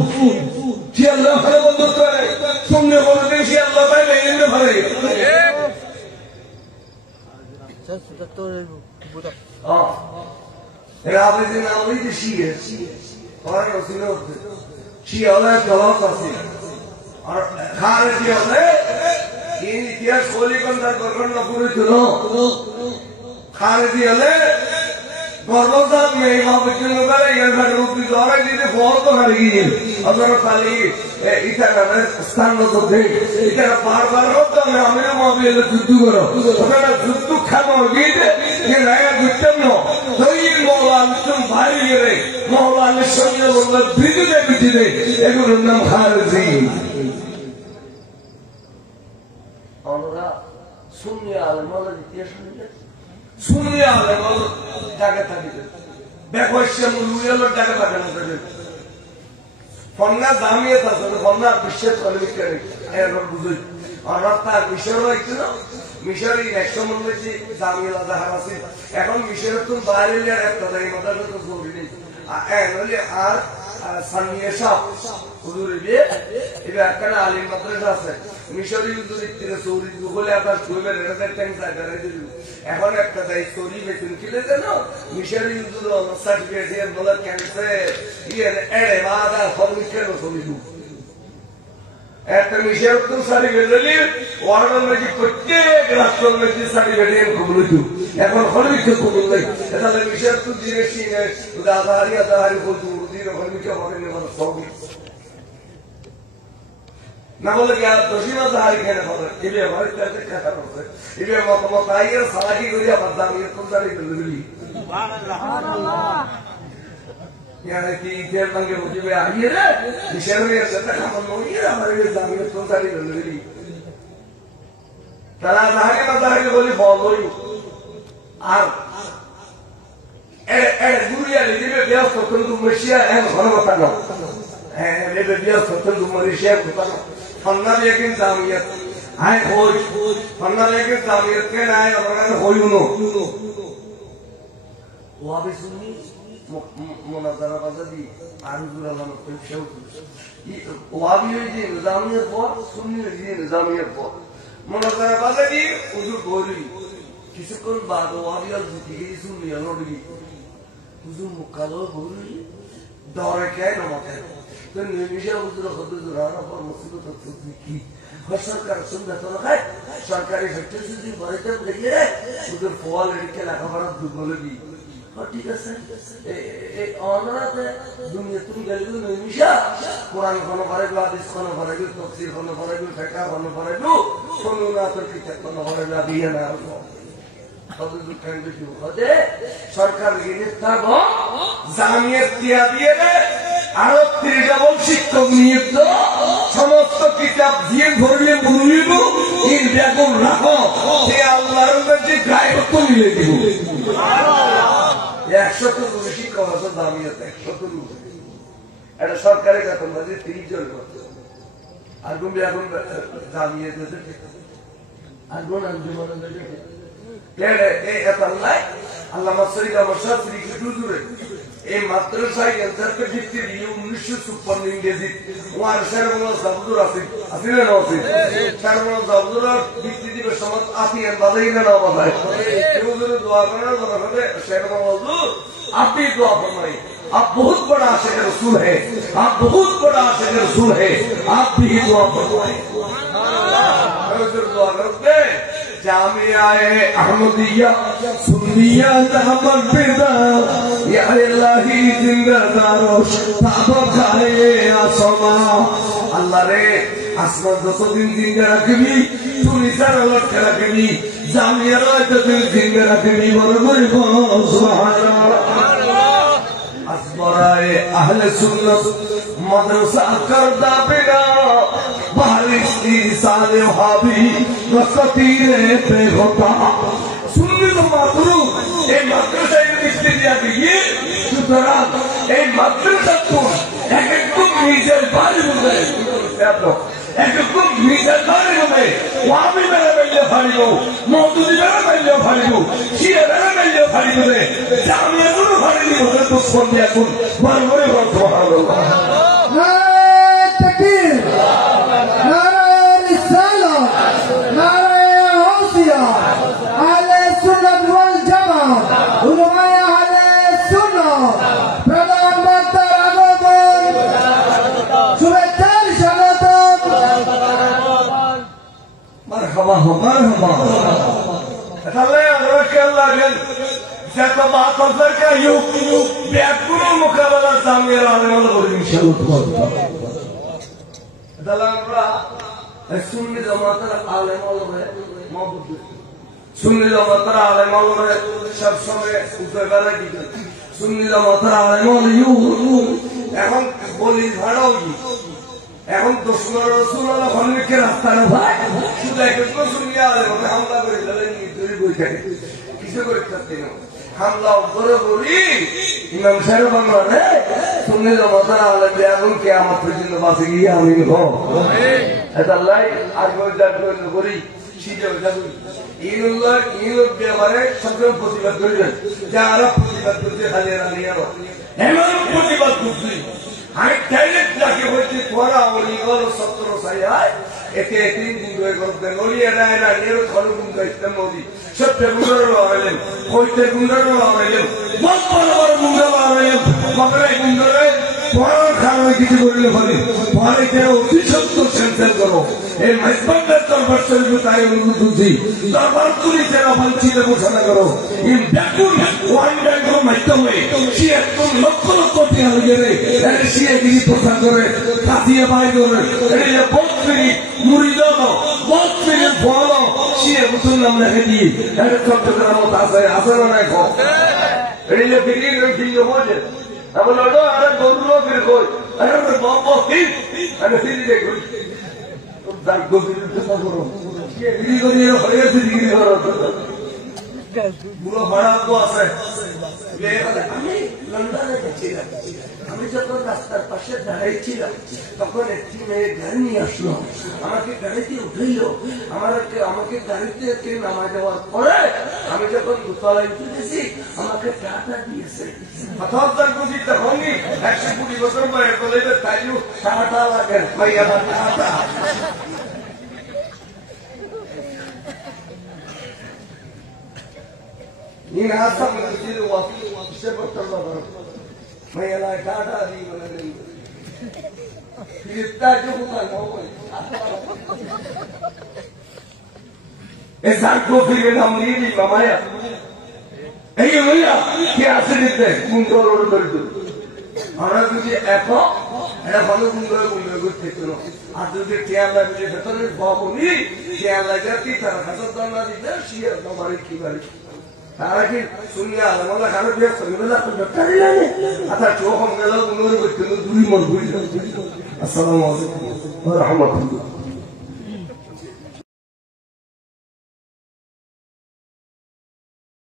এরা আপনি নাম হইতে শিয়ে ওরা ছিল শিয়ে হলে দলত আছে আর খারে দিয়ে হলে এই ইতিহাস কলিকন্দার গঠন করে দিল খারে দিয়ে হলে গর্ভজাত মেয়ে বিচ্ছিন্ন করে এখানে রূপী ধরে দিতে ফল তো হারিয়ে আপনারা খালি ইটার স্থান করতে এটা বারবার হতো আমি মহাবীর যুদ্ধ করো ওখানে যুদ্ধ খানো গিয়ে রায় বুঝতাম না তৈরির মহলান তুমি ভারী গেলে মহলানের সঙ্গে বললো বিদ্যুতে বিদ্যুতে এগুলোর নাম খারজি আমরা শুনিয়ে আলেম ইতিহাস শুনিয়ে আলেম টাকা থাকিবে বেকস্যা মুলুয়েলের টাকা থাকে না ফন্না দামিয়ে থাকে ফন্না বিশ্বাস করে বিজ্ঞানী এরপর বুঝই আর তার মিশরও একটু না মিশরই একশো মধ্যে যে দামিয়ে জাহার আছে এখন মিশরের তো বাইরে একটা দেয় মাথাটা তো জরুরি নেই আর সানিয়ে সাপ হুজুরে দিয়ে এটা একটা আলিম মাদ্রাসা আছে মিশরি হুজুর ইত্তিরে সৌরি বলে আপনার শুইবেন এটা ট্যাঙ্ক সাইডারে দিল এখন একটা দেয় সৌরি বেতন কিলে দেন মিশরি হুজুর সার্টিফিকেট দিয়ে বলে ক্যান্সার ইয়ে এড়ে বাদা ফর্মিকের সৌরি একটা মিশর তো সার্টিফিকেট দিলি ওয়ার্ডের মধ্যে প্রত্যেক রাষ্ট্রের মধ্যে সার্টিফিকেট কবুল হইতো এখন ফর্মিকে কবুল নাই তাহলে মিশর তো দিনে সিনে আধারি বলতো দিন ফর্মিকে হবে না সবই না বলে কি আর দোষীরা হারি খেলে হবে এলে আমার কাছে কথা বলছে এলে মত আইয়ের সালাকি করি আবার দামিয়ে তো দাঁড়ি দিলি यार कि इधर मंगे मुझे में आइए ना विषय में ऐसा काम नहीं है हमारे दामिए तो दाढ़ी दिली तला दाढ़ी मदारी बोली फॉलो ही আর গুরিয়া লিবে বিয়াস করতে মশিয়া এম ঘন কথা না হ্যাঁ লিবে বিয়াস করতে মশিয়া কথা না ফন্না লেকিন দামিয়ত আয় হই ফন্না লেকিন দামিয়ত কে নাই আমরা হইউনো ওয়াবি সুন্নি মোনাজারা বাজাদি আরজুল আল্লাহ পেশাও ওয়াবি হইছে নিজামিয়ত পর সুন্নি হইছে নিজামিয়ত পর মোনাজারা বাজাদি হুজুর বলি কিছুক্ষণ বাদ ওয়াবি আর জিতে গেছি সুন্নি লড়বি হুজুর মুকালো বলি দরে কে না মাথায় তো নিমিশে হুজুর হতে জোরানা পর মুসিবত হচ্ছে কি সরকার সুন্দর তো খায় সরকারি ফ্যাক্টরি যদি বাড়িতে দেখলে হুজুর ফল এদিকে লেখাপড়া দুর্বলবি ঠিক আছে এই অনারাতে দুনিয়া তুমি গেলে নিমিশা কোরআন কোন পারেগো হাদিস কোন পারেগো তাফসীর কোন পারেগো ফিকহ কোন পারেগো সুন্নাতের কিতাব কোন পারেগো দিয়ে না সরকার জামিয়াত দিয়া দিয়ে আরো 30 শিক্ষক নিযুক্ত সমস্ত কিতাব দিয়ে ধরলে বললিব এর বেগুন রাখো সে আল্লাহর কাছে গায়ত্ব মিলে দিব 100 শিক্ষক আছে জামিয়াত 100 এটা সরকারের বেতন বাজে 30 জন আগুন বেগুন জামিয়াত আগুন আঞ্জুমান আল্লাহ মাসরিকা মশাফরি হুজুরে এই মাদ্রাসায় এন্টারকে ভিত্তি দিয়ে 1956 ইংরেজি ওয়ার শারমুল জাবদুর আছে আসলে না আছে শারমুল জাবদুর ভিত্তি দিবে সমাজ আতিয়ান বাজাই না বাজায় হুজুরে দোয়া করার কথা হবে শারমুল হুজুর আপনি দোয়া ফরমাই आप बहुत बड़ा आशिक रसूल है आप बहुत बड़ा आशिक रसूल है आप भी दुआ फरमाएं हुजूर दुआ करते जामिया अहमदिया सुन्निया दामन पिदा या इलाही जिंदादारो ताबा खाए आसमा अल्लाह रे आसमान যতদিন জিন্দা রাখবি তুমি সারা লট রাখবি জামিয়া যতদিন জিন্দা রাখবি বড় করে সুবহানাল্লাহ আসমারায়ে আহলে সুন্নাত মাদ্রাসা করদা বিনা বারিশি সালে হাবি ওয়াসতিরে পে হোতা সুন্নাত মাদরু এই মাদ্রাসায় মিষ্টি দিয়া দিয়ে সুতরাং এই মাদ্রাসা তো একদম নিজের বাড়ি মধ্যে একদম নিজের বাড়ি মধ্যে ওয়াবি মেরে মেলে ফাড়িব মওদুদি মেরে মেলে ফাড়িব শিয়া মেরে মেলে ফাড়িব জামিয়া গুলো ফাড়িব ওদের তো ফোন দিয়ে এখন বারবারে বল সুবহানাল্লাহ নারে তাকবীর নারে রিসালাত নারে গাউসিয়া আহলে সুন্নাত তাহলে আমরা খেয়াল রাখেন যত বাত का युग ব্যাকুল মোকাবেলা সামনে আলেমাল বলি ইনশাআল্লাহ তাহলে আমরা সুন্নি জামাতের আলেমাল মহব্বত সুন্নি জামাতের আলেমাল সব সময় উপকারে দিতে সুন্নি জামাতের আলেমাল এখন বলি ভাড়াও এখন দুশ্মন রাসূলুল্লাহ খলিলকে রাস্তা না ভাই শুধু একটু শুনিয়া আলেমাল হামলা করে দিলেন নিতুরি বই থাকে কিছু করে করতে না হামলা করে বলি ইমাম সাহেব বাংলাতে সুন্নি জামাতের আলেম এখন কিয়ামত পর্যন্ত বাঁচে গিয়ে আমিন হও এটা আল্লাহ আর বলতে করি সিজে যাব ইনুল্লাহ ইনুল ব্যাপারে সকল প্রতিবাদ করিলেন যারা প্রতিবাদ করতে খালি রানিয়া এমন প্রতিবাদ করছি আমি ডাইরেক্ট যাকে বলছি পড়া অলিগল সত্তর সাইয়ায় এতে তিন দিন ধরে করতে নলিয়া রায় না এর খলু গুন্ডা ইসলাম নদী সত্যি গুন্ডারও লাগাইলেন কইতে গুন্ডারও লাগাইলেন বড় বড় গুন্ডা লাগাইলেন মগরে গুন্ডারে পড়ার খাওয়া কিছু করলে বলে পরে কেউ অতি সত্য সেন্সেল করো এই মাইসবান্ডার দরবার শরীফ তাই অনুরোধ করছি দরবার করি যারা বাঞ্ছিতে ঘোষণা করো এই ব্যাকুল ওয়ান ব্যাংকের মাধ্যমে সে একদম লক্ষ লক্ষ টাকা হয়ে রে সে গিরি প্রচার করে কাটিয়ে বাই করে এই যে বক্তৃ মুরিদান বক্তৃ ফলো সে বুঝুন নাম রেখে দিয়ে এটা চট্টগ্রাম আছে আছে না নাই কো এই যে বিক্রি ভিন্ন হয়ে আমরা তো আরে গরুরও ফির কই আরে বাবা হিট আরে ফির দে কই দার গরুর তো করো কে বিক্রি করিয়ে হয়ে বিক্রি করো পুরো বড় তো আছে আমি লন্ডনে গেছিলাম আমি যখন রাস্তার পাশে দাঁড়াইছিলাম তখন একটি মেয়ে গাড়ি নিয়ে আসলো আমাকে গাড়িতে উঠাইল আমাকে গাড়িতে নামা যাওয়ার পরে আমি যখন দোতলায় উঠে গেছি আমাকে টাটা দিয়েছে ৭৫ তখনই ১২০ বছর পরে বলে তাইও টাটা লাগে ভাইয়া tata in Assam, it was September. My life, Tata, he is that you can know. It's not good for you, I'm leaving Mamaya. Hey, you know, he has it there, Kuntor or the Ara to the echo, and a follow Kuntor will good take you. After the Tiana, the veteran Bobby, Tiana, Hassan, she has nobody killed. তারা কি শুনিয়া আলামালা কারো দিয়ে সঙ্গলা তো ডক্টরই জানে আচ্ছা চোখ গেল উনোর করতে দুই মন বুঝলো আসসালামু আলাইকুম ওয়া রাহমাতুল্লাহ